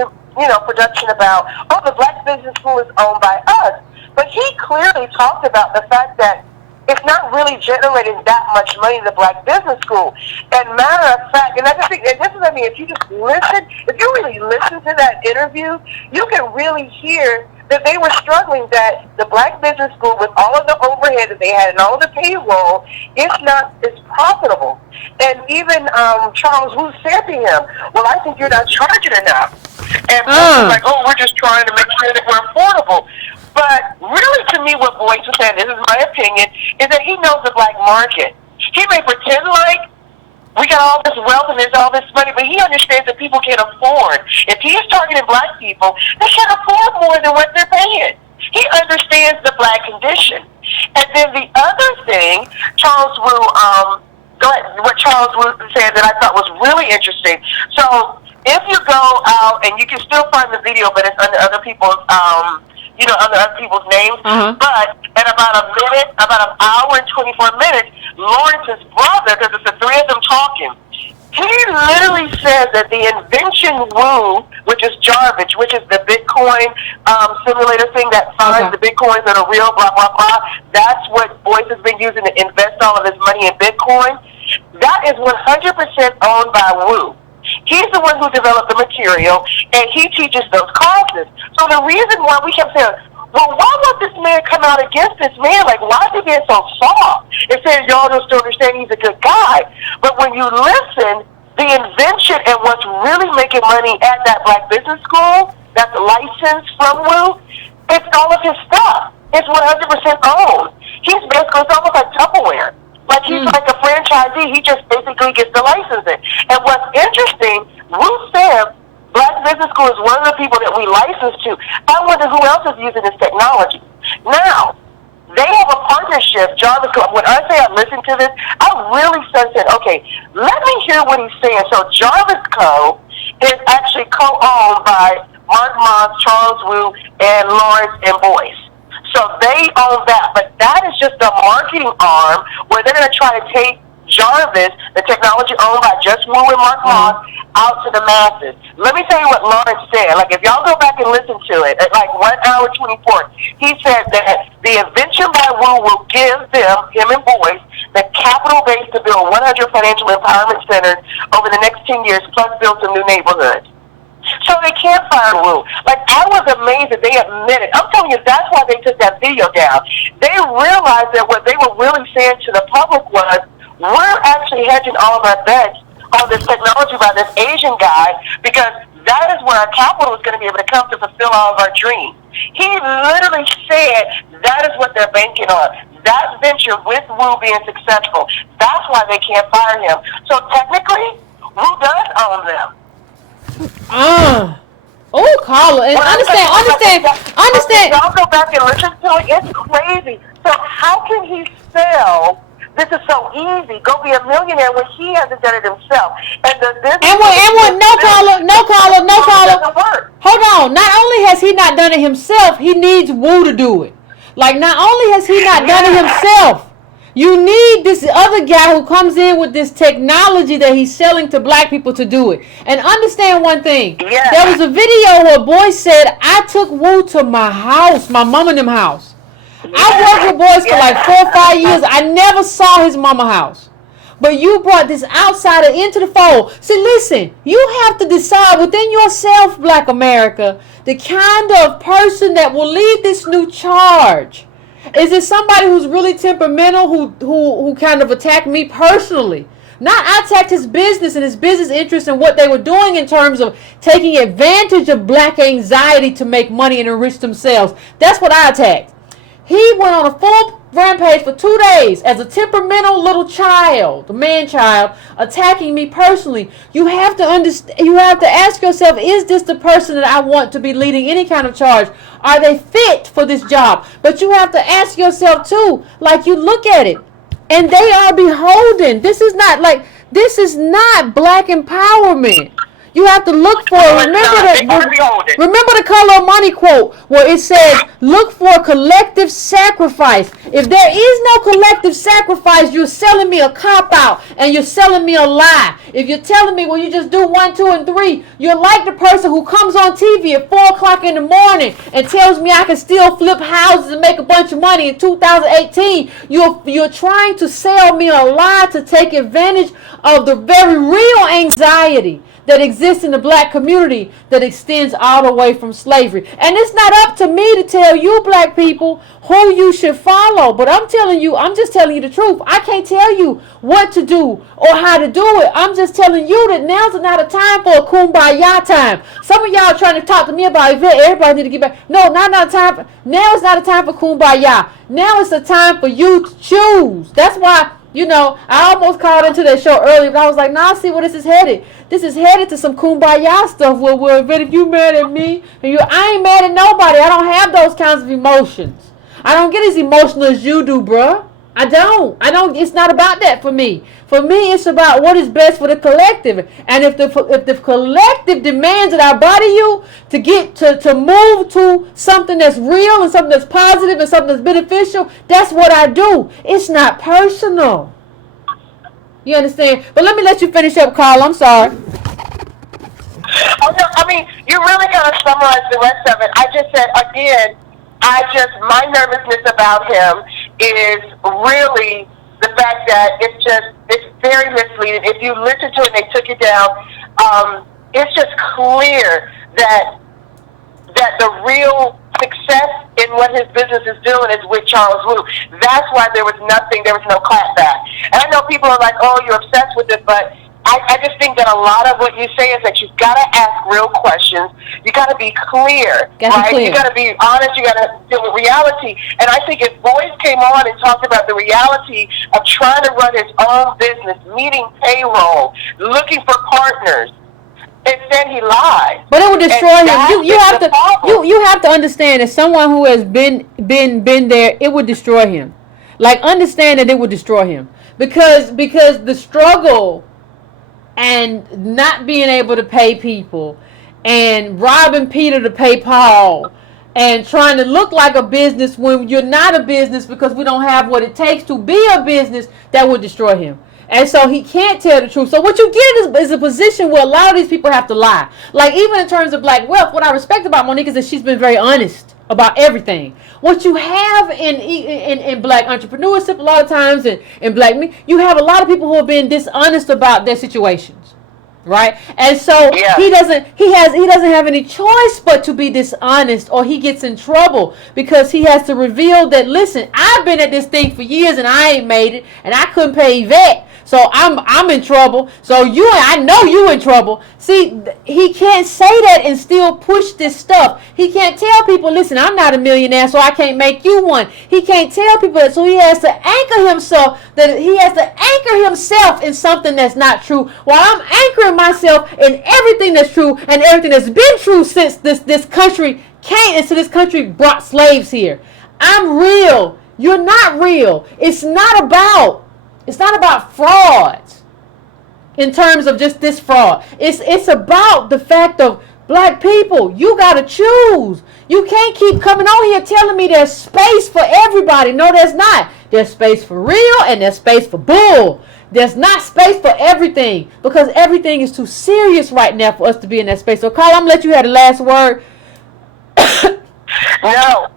production about, the Black Business School is owned by us. But he clearly talked about the fact that it's not really generating that much money in the Black Business School. And matter of fact, and I just think, and this is, if you just listen, if you really listen to that interview, you can really hear that they were struggling, that the Black Business School, with all of the overhead that they had and all of the payroll, it's not as profitable. And even Charles Wu said to him, well, I think you're not charging enough. And he's like, we're just trying to make sure that we're affordable. But really, to me, what Boyce was saying, this is my opinion, is that he knows the black market. He may pretend like we got all this wealth and there's all this money, but he understands that people can't afford. If he is targeting black people, they can't afford more than what they're paying. He understands the black condition. And then the other thing, Charles Wu, what Charles Wu said that I thought was really interesting. So if you go out, and you can still find the video, but it's under other people's under other people's names. But in about an hour and 24 minutes, Lawrence's brother, because it's the three of them talking, he literally says that the invention Wu, which is Jarvis, which is the Bitcoin simulator thing that finds the Bitcoins that are real, blah, blah, blah, that's what Boyce has been using to invest all of his money in Bitcoin. That is 100% owned by Wu. He's the one who developed the material, and he teaches those classes. So the reason why we kept saying, well, why would this man come out against this man? Like, why is he being so soft? It says y'all don't still understand he's a good guy. But when you listen, the invention and what's really making money at that Black Business School, that's licensed from Wu, it's all of his stuff. It's 100% owned. He's basically, it's almost like Tupperware. Like he's like a franchisee. He just basically gets the licensing. And what's interesting, Wu said Black Business School is one of the people that we license to. I wonder who else is using this technology. Now, they have a partnership, Jarvis Co. When I say I listen to this, I really said, okay, let me hear what he's saying. So Jarvis Co. is actually co-owned by Mark Moss, Charles Wu, and Lawrence and Boyce. So they own that, but that is just a marketing arm where they're going to try to take Jarvis, the technology owned by just Wu and Mark Moss, out to the masses. Let me tell you what Lawrence said. Like, if y'all go back and listen to it, at like 1 hour 24, he said that the invention by Wu will give them, him and Boyce, the capital base to build 100 financial empowerment centers over the next 10 years, plus build some new neighborhoods. So they can't fire Wu. Like, I was amazed that they admitted. I'm telling you, that's why they took that video down. They realized that what they were really saying to the public was, we're actually hedging all of our bets on this technology by this Asian guy, because that is where our capital is going to be able to come to fulfill all of our dreams. He literally said that is what they're banking on. That venture with Wu being successful. That's why they can't fire him. So technically, Wu does own them. Carla, and understand. Y'all go back and listen to it. It's crazy. So how can he sell? This is so easy. Go be a millionaire when he hasn't done it himself. No, Carla. Hold on. Not only has he not done it himself, he needs Wu to do it. Like, not only has he not done it himself, you need this other guy who comes in with this technology that he's selling to black people to do it. And understand one thing. Yeah. There was a video where a boy said, I took Wu to my house, my mom and them house. Yeah. I worked with boys for like 4 or 5 years. I never saw his mama house. But you brought this outsider into the fold. See, listen, you have to decide within yourself, Black America, the kind of person that will lead this new charge. Is it somebody who's really temperamental, who kind of attacked me personally? Not I attacked his business and his business interests and what they were doing in terms of taking advantage of black anxiety to make money and enrich themselves. That's what I attacked. He went on a full rampage for 2 days as a temperamental little child, a man child, attacking me personally. You have to understand. You have to ask yourself: is this the person that I want to be leading any kind of charge? Are they fit for this job? But you have to ask yourself too. Like, you look at it, and they are beholden. This is not black empowerment. You have to look for remember the Color of Money quote where it says, look for collective sacrifice. If there is no collective sacrifice, you're selling me a cop-out and you're selling me a lie. If you're telling me, well, you just do 1, 2, and 3, you're like the person who comes on TV at 4 o'clock in the morning and tells me I can still flip houses and make a bunch of money in 2018. You're trying to sell me a lie to take advantage of the very real anxiety that exists in the black community that extends all the way from slavery. And it's not up to me to tell you, black people, who you should follow. But I'm just telling you the truth. I can't tell you what to do or how to do it. I'm just telling you that now's not a time for a kumbaya time. Some of y'all are trying to talk to me about Yvette. Everybody need to get back. No, now is not a time for kumbaya. Now it's a time for you to choose. That's why, I almost called into that show earlier, but I was like, I see where this is headed. This is headed to some kumbaya stuff where if you mad at me, I ain't mad at nobody. I don't have those kinds of emotions. I don't get as emotional as you do, bruh. I don't. It's not about that for me. For me, it's about what is best for the collective. And if the collective demands that I body you to get to move to something that's real and something that's positive and something that's beneficial, that's what I do. It's not personal. You understand? But let me let you finish up, Carl. I'm sorry. Oh, no, I mean, you really got to summarize the rest of it. I just said, again, my nervousness about him is really the fact that it's very misleading. If you listen to it and they took it down, it's just clear that the real success in what his business is doing is with Charles Wu. That's why there was no clapback. And I know people are like, oh, you're obsessed with it, but I just think that a lot of what you say is that you've got to ask real questions. You got to be clear, right? You got to be honest. You got to deal with reality. And I think if Boyce came on and talked about the reality of trying to run his own business, meeting payroll, looking for partners, instead he lied. But it would destroy him. You have to understand, as someone who has been there, it would destroy him. Like, understand that it would destroy him because the struggle and not being able to pay people and robbing Peter to pay Paul and trying to look like a business when you're not a business because we don't have what it takes to be a business, that would destroy him. And so he can't tell the truth. So what you get is a position where a lot of these people have to lie. Like, even in terms of black wealth, what I respect about Monique is that she's been very honest about everything. What you have in black entrepreneurship a lot of times, in black men, you have a lot of people who have been dishonest about their situations, right? And so he doesn't have any choice but to be dishonest, or he gets in trouble because he has to reveal that, listen, I've been at this thing for years and I ain't made it, and I couldn't pay Yvette. So I'm in trouble. So I know you in trouble. See, he can't say that and still push this stuff. He can't tell people, listen, I'm not a millionaire, so I can't make you one. He can't tell people that. So he has to anchor himself in something that's not true, while I'm anchoring myself in everything that's true and everything that's been true since this country came into this country, brought slaves here. I'm real. You're not real. It's not about fraud in terms of just this fraud. It's about the fact of, black people, you got to choose. You can't keep coming on here telling me there's space for everybody. No, there's not. There's space for real and there's space for bull. There's not space for everything because everything is too serious right now for us to be in that space. So, Carl, I'm going to let you have the last word. No,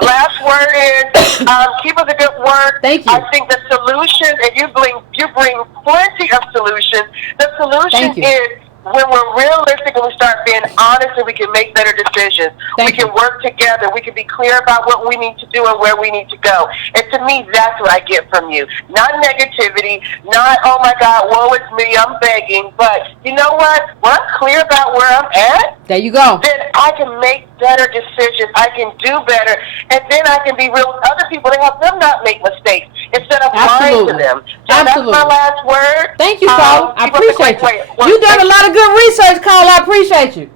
last word is keep up the good work. Thank you. I think the solution, and you bring plenty of solutions. The solution is when we're realistic and we start being honest and we can make better decisions. We can work together. We can be clear about what we need to do and where we need to go. And to me, that's what I get from you. Not negativity, not, oh my God, woe is me, I'm begging. But you know what? When I'm clear about where I'm at, there you go. Then I can make better decisions. I can do better. And then I can be real with other people to help them not make mistakes instead of lying to them. So Absolutely. that's my last word. Thank you, Carl. I appreciate you. You've done a lot of good research, Carl. I appreciate you.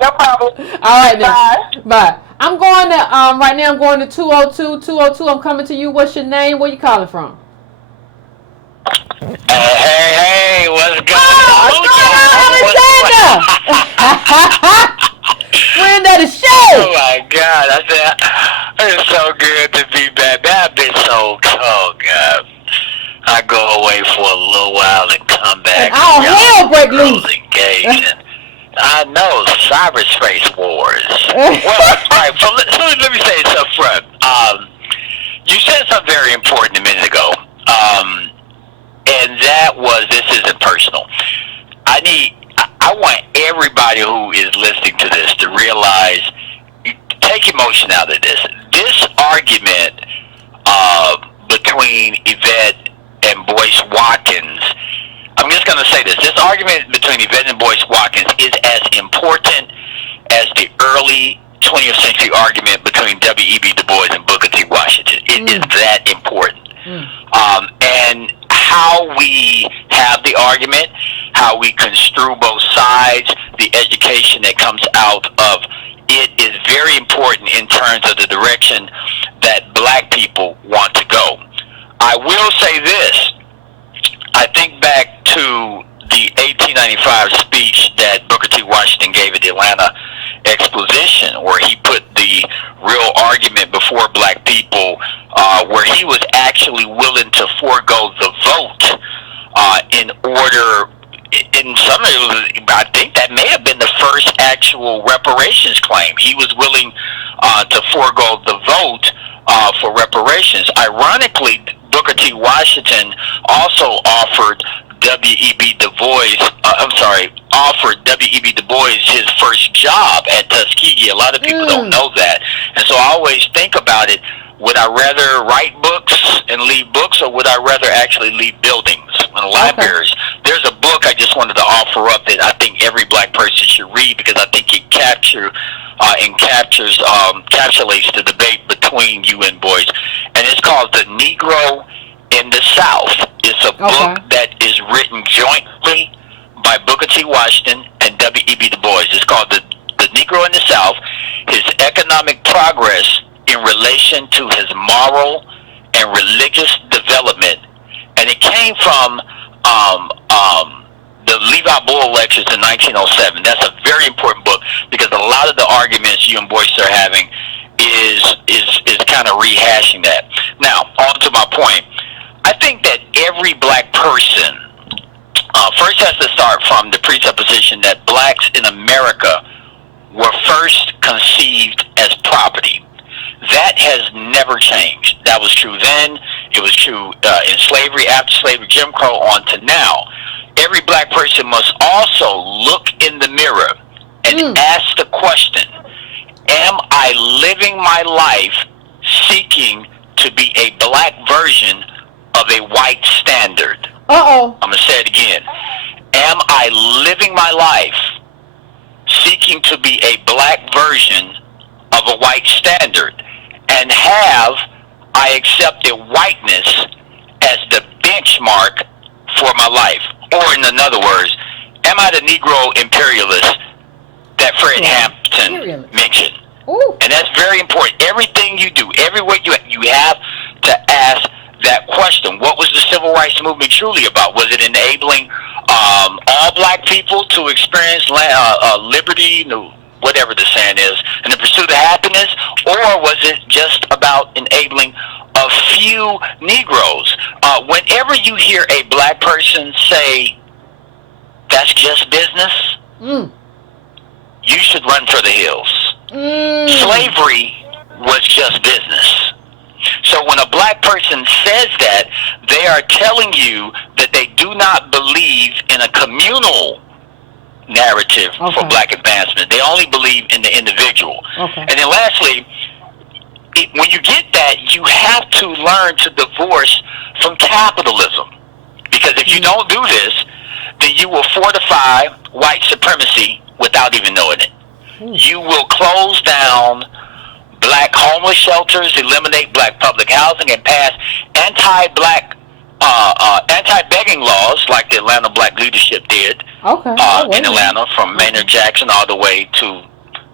No problem. All right, now. Bye. I'm going to, right now I'm going to 202. 202, I'm coming to you. What's your name? Where you calling from? Hey, what's going on? What's going on, Alexander? Friend of the show. Oh, my God. I said, it's so good to be back. I've been so cold, God. I go away for a little while and come back. And all hell break loose. I know, cyberspace wars. Well, all right, so let me say this up front. You said something very important a minute ago, and that was, this isn't personal. I want everybody who is listening to this to realize, take emotion out of this. This argument between Yvette and Boyce Watkins, I'm just going to say this. This argument between Yvette and Boyce Watkins is as important as the early 20th century argument between W.E.B. Du Bois and Booker T. Washington. It is that important. And how we have the argument, how we construe both sides, the education that comes out of it is very important in terms of the direction that black people want to go. I will say this. I think back to the 1895 speech that Booker T. Washington gave at the Atlanta Exposition, where he put the real argument before black people, where he was actually willing to forego the vote in order, in some of it, I think that may have been the first actual reparations claim. He was willing to forego the vote for reparations. Ironically, Booker T. Washington also offered W.E.B. Du Bois, offered W.E.B. Du Bois his first job at Tuskegee. A lot of people don't know that. And so I always think about it, would I rather write books and leave books, or would I rather actually leave buildings and libraries? There's a book I just wanted to offer up that I think every black person should read, because I think it encapsulates the debate between you and Boyce. And it's called The Negro in the South. It's a book that is written jointly by Booker T. Washington and W.E.B. Du Bois. It's called the Negro in the South, His Economic Progress in Relation to His Moral and Religious Development. And it came from the Levi Bull Lectures in 1907. That's a very important book, because a lot of the arguments you and Boyce are having is kind of rehashing that. Now, on to my point. I think that every black person first has to start from the presupposition that blacks in America were first conceived as property. That has never changed. That was true then. It was true in slavery, after slavery, Jim Crow, on to now. Every black person must also look in the mirror and ask the question, am I living my life seeking to be a black version of a white standard? I'm going to say it again. Am I living my life seeking to be a black version of a white standard? And have I accepted whiteness as the benchmark for my life? Or in other words, am I the Negro imperialist that Fred Hampton mentioned? And that's very important. Everything you do, everywhere you have to ask that question. What was the civil rights movement truly about? Was it enabling all black people to experience liberty, whatever the saying is, in the pursuit of happiness? Or was it just about enabling a few Negroes? Whenever you hear a black person say, that's just business, you should run for the hills. Slavery was just business. So when a black person says that, they are telling you that they do not believe in a communal narrative for black advancement. They only believe in the individual. And then lastly, when you get that, you have to learn to divorce from capitalism. Because if you don't do this, then you will fortify white supremacy without even knowing it. You will close down black homeless shelters, eliminate black public housing, and pass anti-black, anti-begging laws like the Atlanta Black Leadership did in Atlanta, from Maynard Jackson all the way to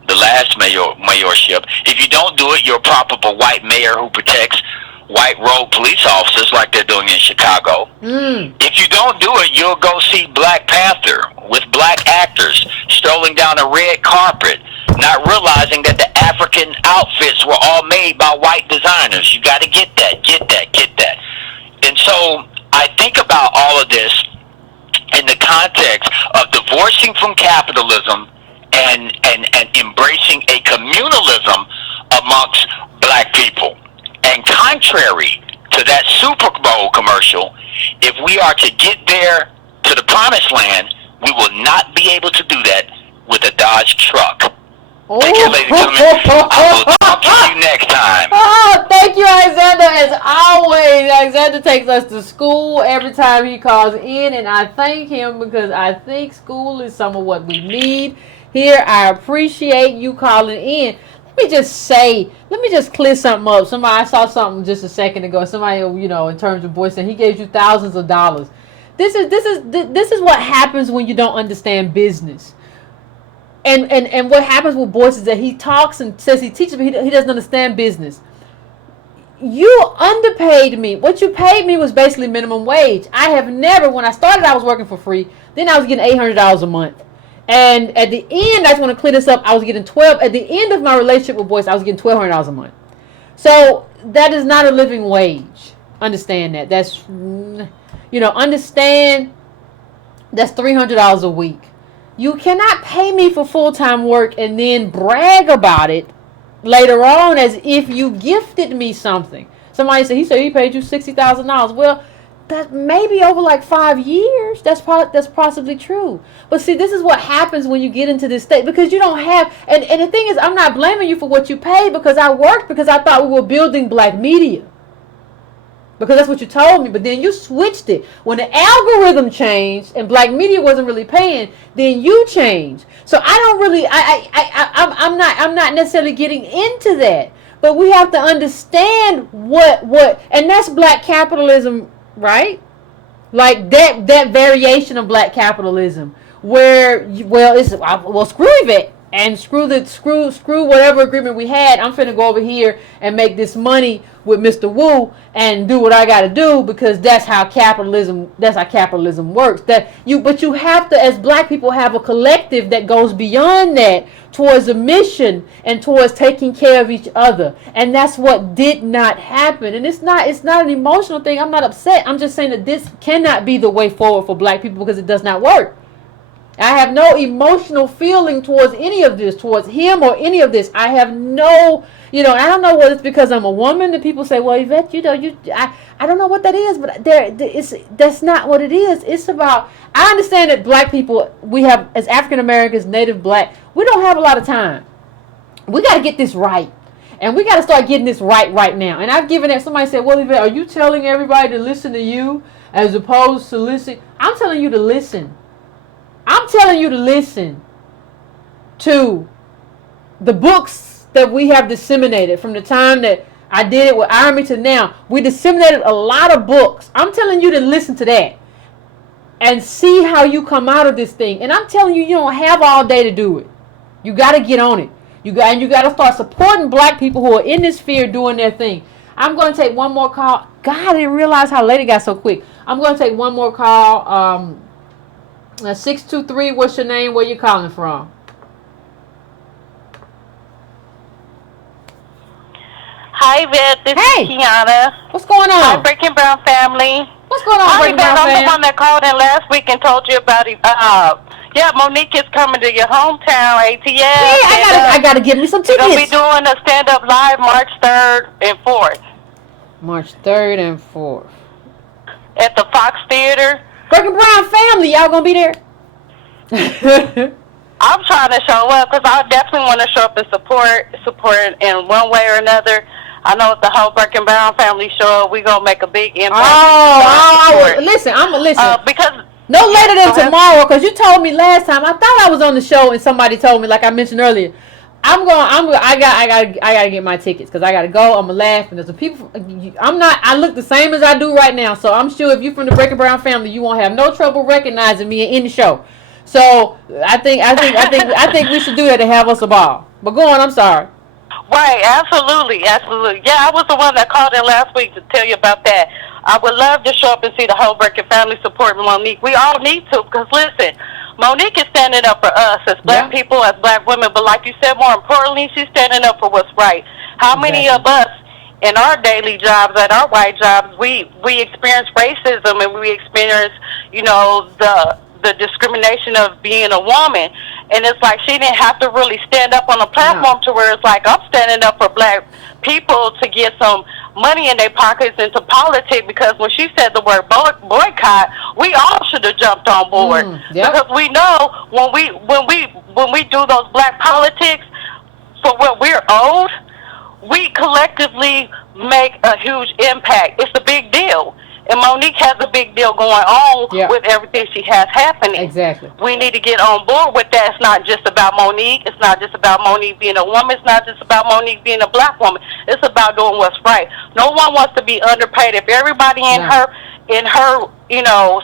the last mayorship. If you don't do it, you'll prop up a white mayor who protects white rogue police officers like they're doing in Chicago. If you don't do it, you'll go see Black Panther with black actors strolling down a red carpet, not realizing that the African outfits were all made by white designers. You got to get that. And so I think about all of this in the context of divorcing from capitalism and embracing a communalism amongst black people. And contrary to that Super Bowl commercial, if we are to get there to the promised land, we will not be able to do that with a Dodge truck. Thank you, ladies and gentlemen. I will talk to you next time. Oh, thank you, Alexander. As always, Alexander takes us to school every time he calls in, and I thank him because I think school is some of what we need here. I appreciate you calling in. Let me just clear something up. I saw something just a second ago. Somebody, in terms of Boyce, saying he gave you thousands of dollars. This is what happens when you don't understand business. And what happens with Boyce is that he talks and says he teaches, but he doesn't understand business. You underpaid me. What you paid me was basically minimum wage. I have never, when I started, I was working for free. Then I was getting $800 a month. And at the end, I just want to clear this up, I was getting at the end of my relationship with Boyce, I was getting $1,200 a month. So that is not a living wage. Understand that. That's, understand that's $300 a week. You cannot pay me for full-time work and then brag about it later on as if you gifted me something. Somebody said, he paid you $60,000. Well, that maybe over like 5 years, that's possibly true. But see, this is what happens when you get into this state, because you don't have, and the thing is, I'm not blaming you for what you paid, because I worked because I thought we were building black media. Because that's what you told me, but then you switched it. When the algorithm changed and black media wasn't really paying, then you changed. So I don't really, I'm not necessarily getting into that. But we have to understand what, and that's black capitalism, right? Like that variation of black capitalism, where screw Yvette and screw whatever agreement we had. I'm finna go over here and make this money with Mr. Wu and do what I got to do, because that's how capitalism works. But you have to, as black people, have a collective that goes beyond that towards a mission and towards taking care of each other. And that's what did not happen. And it's not an emotional thing. I'm not upset. I'm just saying that this cannot be the way forward for black people, because it does not work. I have no emotional feeling towards any of this, towards him or any of this. I have no, I don't know whether it's because I'm a woman that people say, well, Yvette, I don't know what that is, but that's not what it is. It's about, I understand that black people, we have, as African Americans, Native black, we don't have a lot of time. We got to get this right. And we got to start getting this right now. And I've given that, somebody said, well, Yvette, are you telling everybody to listen to you as opposed to listen? I'm telling you to listen. I'm telling you to listen to the books that we have disseminated from the time that I did it with Army to now. We disseminated a lot of books. I'm telling you to listen to that and see how you come out of this thing. And I'm telling you, you don't have all day to do it. You got to get on it. You got to start supporting black people who are in this sphere doing their thing. I'm going to take one more call. God, I didn't realize how late it got so quick. I'm going to take one more call. 623, what's your name? Where you calling from? Hi, Yvette. This is Kiana. What's going on? Hi, Breaking Brown family. What's going on, Breaking Brown family? I'm the one that called in last week and told you about it. Monique is coming to your hometown, ATL. Yeah, I gotta give me some tickets. We'll be doing a stand-up live March 3rd and 4th. March 3rd and 4th. At the Fox Theater. Breaking Brown family, y'all gonna be there? I'm trying to show up because I definitely want to show up and support in one way or another. I know if the whole Breaking Brown family show up, we gonna make a big impact. Listen, I'm gonna listen. Because No later than tomorrow, because you told me last time. I thought I was on the show and somebody told me, like I mentioned earlier, I gotta get my tickets because I gotta go. I'm gonna laugh and there's some people. I look the same as I do right now, so I'm sure if you're from the Breaker Brown family, you won't have no trouble recognizing me in any show. So I think we should do that to have us a ball. But go on, I'm sorry. Right, absolutely. Yeah, I was the one that called in last week to tell you about that. I would love to show up and see the whole Breaker family support Monique. We all need to, because listen, Monique is standing up for us as black people, as black women, but like you said, more importantly, she's standing up for what's right. How many of us in our daily jobs, at our white jobs, we experience racism and we experience, the discrimination of being a woman? And it's like she didn't have to really stand up on a platform to where it's like, I'm standing up for black people to get some money in their pockets into politics, because when she said the word boycott, we all should have jumped on board. Because we know when we do those black politics for what we're owed, we collectively make a huge impact. It's a big deal. And Monique has a big deal going on with everything she has happening. Exactly. We need to get on board with that. It's not just about Monique. It's not just about Monique being a woman. It's not just about Monique being a black woman. It's about doing what's right. No one wants to be underpaid. If everybody in her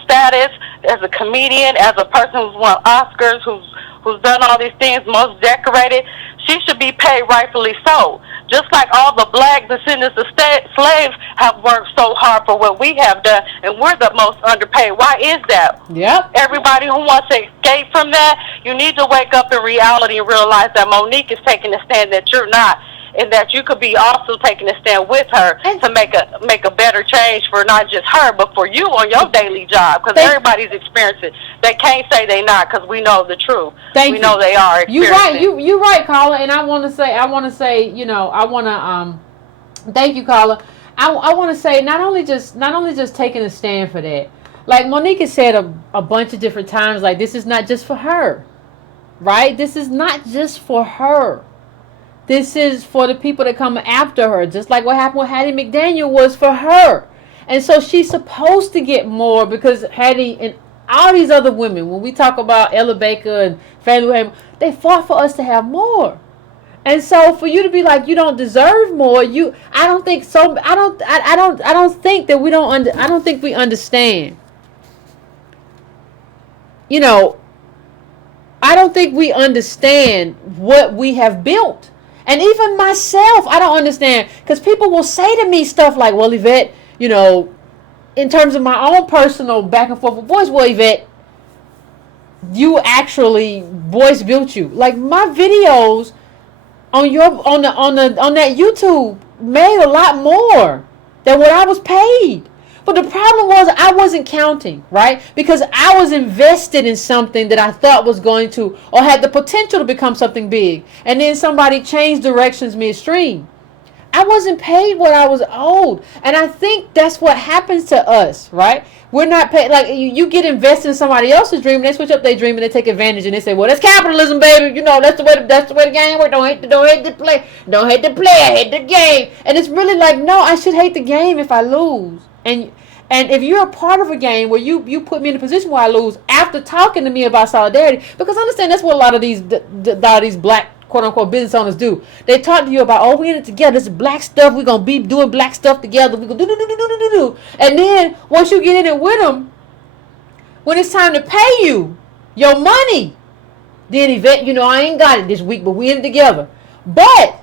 status as a comedian, as a person who's won Oscars, who's done all these things, most decorated, she should be paid rightfully so. Just like all the black descendants of slaves have worked so hard for what we have done, and we're the most underpaid. Why is that? Everybody who wants to escape from that, you need to wake up in reality and realize that Monique is taking a stand that you're not, and that you could be also taking a stand with her to make a better change for not just her, but for you on your daily job, because everybody's experiencing. They can't say they not, because we know the truth. We know they are experiencing. You're right, Carla. And I want to say, thank you, Carla. I want to say not only just taking a stand for that. Like Monique has said a bunch of different times, like this is not just for her, right? This is not just for her. This is for the people that come after her, just like what happened with Hattie McDaniel was for her. And so she's supposed to get more, because Hattie and all these other women, when we talk about Ella Baker and Fannie Lou Hamer, they fought for us to have more. And so for you to be like you don't deserve more, I don't think so. I don't think that we don't I don't think we understand. I don't think we understand what we have built. And even myself, I don't understand, because people will say to me stuff like, well, Yvette, in terms of my own personal back and forth with boys, well, Yvette, you actually, boys built you. Like my videos on that YouTube made a lot more than what I was paid. But the problem was I wasn't counting, right? Because I was invested in something that I thought was going to, or had the potential to become something big. And then somebody changed directions midstream. I wasn't paid what I was owed. And I think that's what happens to us, right? We're not paid. Like you get invested in somebody else's dream, and they switch up their dream and they take advantage and they say, well, that's capitalism, baby. That's the way the game works. Don't hate the play. Don't hate the player, hate the game. And it's really like, no, I should hate the game if I lose. And if you're a part of a game where you put me in a position where I lose after talking to me about solidarity, because understand that's what a lot of these black quote unquote business owners do. They talk to you about, oh, we in it together. This is black stuff. We're gonna be doing black stuff together. We're gonna do. And then once you get in it with them, when it's time to pay you your money, then Yvette, I ain't got it this week, but we in it together. But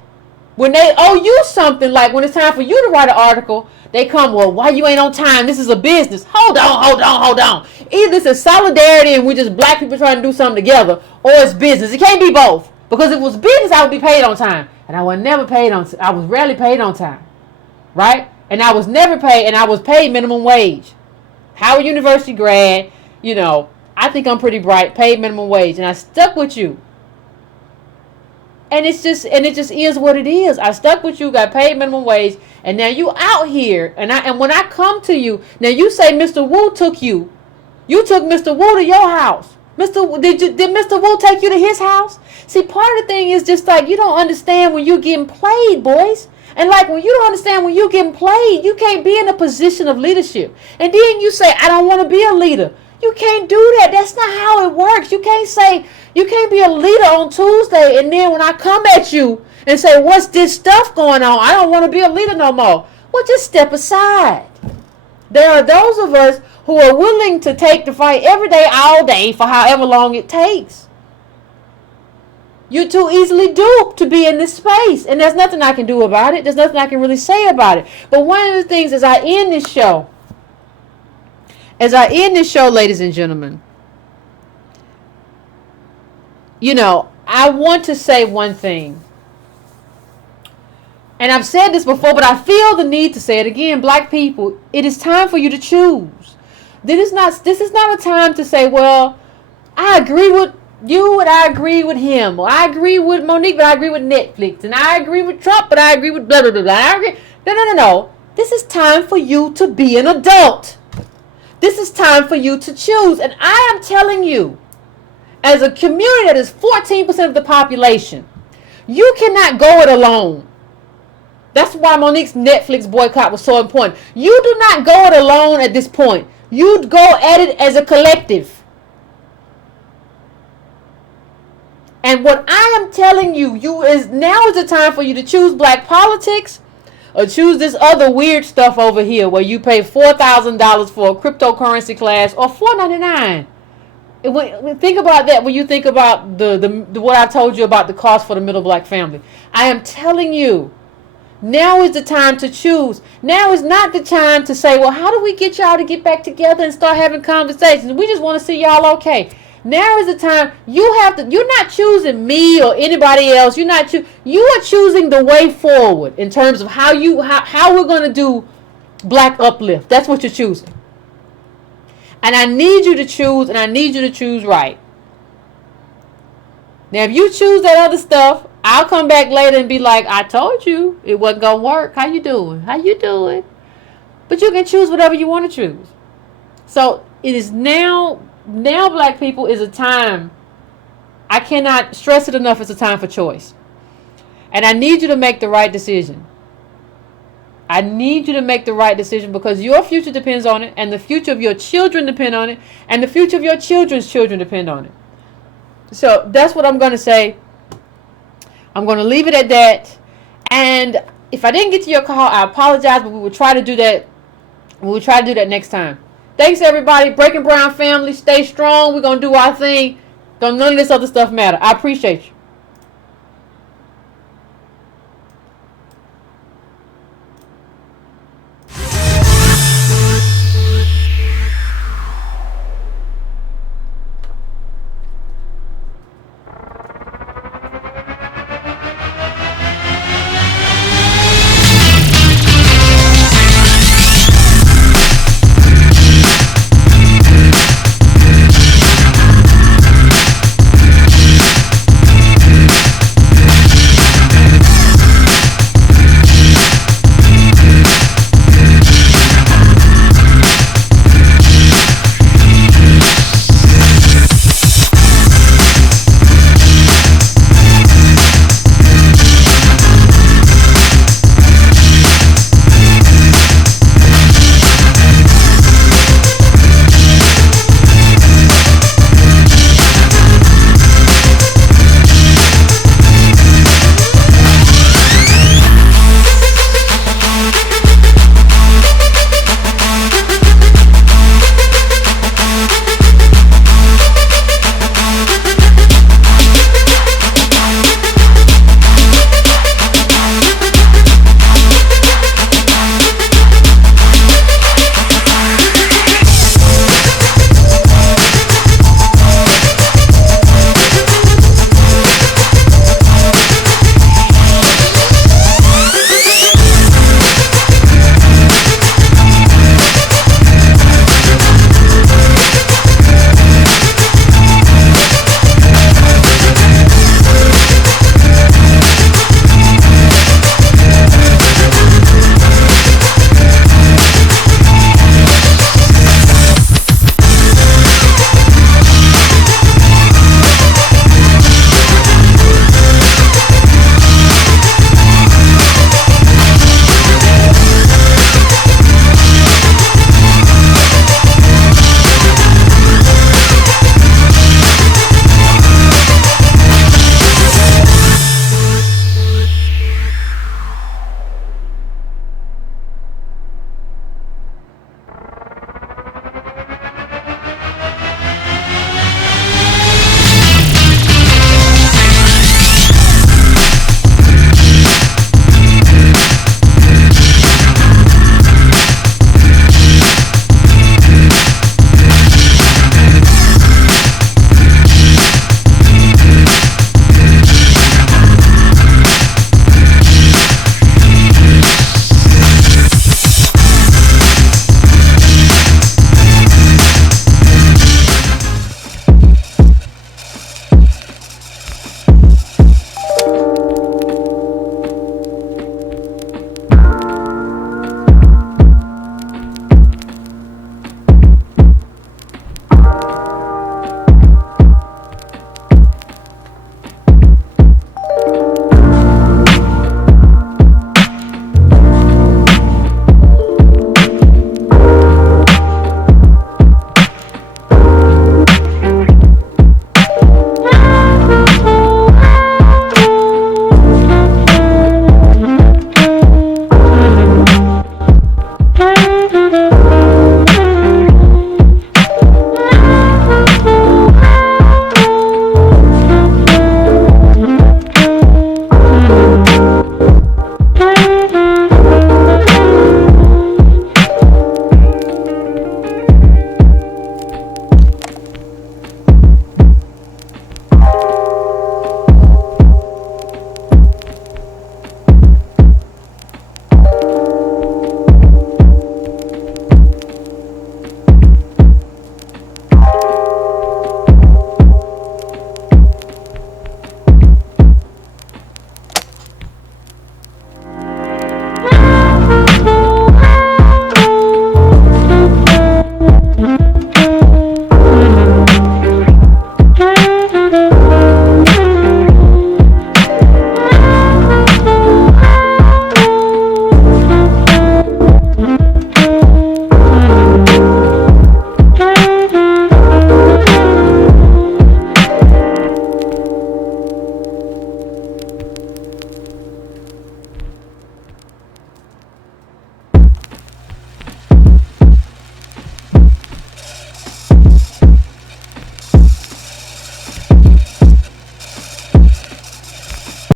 when they owe you something, like when it's time for you to write an article, they come, well, why you ain't on time? This is a business. Hold on. Either it's a solidarity and we're just black people trying to do something together, or it's business. It can't be both. Because if it was business, I would be paid on time. And I was never paid on time. I was rarely paid on time. Right? And I was never paid, and I was paid minimum wage. Howard University grad, I think I'm pretty bright, paid minimum wage. And I stuck with you. And it just is what it is. I stuck with you, got paid minimum wage, and now you out here. And when I come to you, now you say Mr. Wu took you. You took Mr. Wu to your house. Did Mr. Wu take you to his house? See, part of the thing is just like you don't understand when you're getting played, boys. And like when you don't understand when you're getting played, you can't be in a position of leadership. And then you say, I don't want to be a leader. You can't do that. That's not how it works. You can't be a leader on Tuesday and then when I come at you and say, what's this stuff going on? I don't want to be a leader no more. Well, just step aside. There are those of us who are willing to take the fight every day, all day, for however long it takes. You're too easily duped to be in this space. And there's nothing I can do about it. There's nothing I can really say about it. But one of the things as I end this show, ladies and gentlemen, I want to say one thing. And I've said this before, but I feel the need to say it again. Black people, it is time for you to choose. This is not a time to say, well, I agree with you and I agree with him. Or I agree with Monique, but I agree with Netflix. And I agree with Trump, but I agree with blah, blah, blah, blah. I agree. No. This is time for you to be an adult. This is time for you to choose. And I am telling you, as a community that is 14% of the population, you cannot go it alone. That's why Monique's Netflix boycott was so important. You do not go it alone at this point. You go at it as a collective. And what I am telling you, now is the time for you to choose black politics or choose this other weird stuff over here where you pay $4,000 for a cryptocurrency class or $4.99. Think about that when you think about the what I told you about the cost for the middle black family. I am telling you, now is the time to choose. Now is not the time to say, well, how do we get y'all to get back together and start having conversations? We just want to see y'all okay. Now is the time. You're not choosing me or anybody else. You are choosing the way forward in terms of how we're going to do black uplift. That's what you're choosing. And I need you to choose, and I need you to choose right. Now, if you choose that other stuff, I'll come back later and be like, I told you it wasn't going to work. How you doing? But you can choose whatever you want to choose. So it is now black people is a time. I cannot stress it enough. It's a time for choice. And I need you to make the right decision. I need you to make the right decision because your future depends on it, and the future of your children depend on it, and the future of your children's children depend on it. So that's what I'm going to say. I'm going to leave it at that. And if I didn't get to your call, I apologize, but we will try to do that. We will try to do that next time. Thanks, everybody. Breaking Brown family, stay strong. We're going to do our thing. Don't none of this other stuff matter. I appreciate you.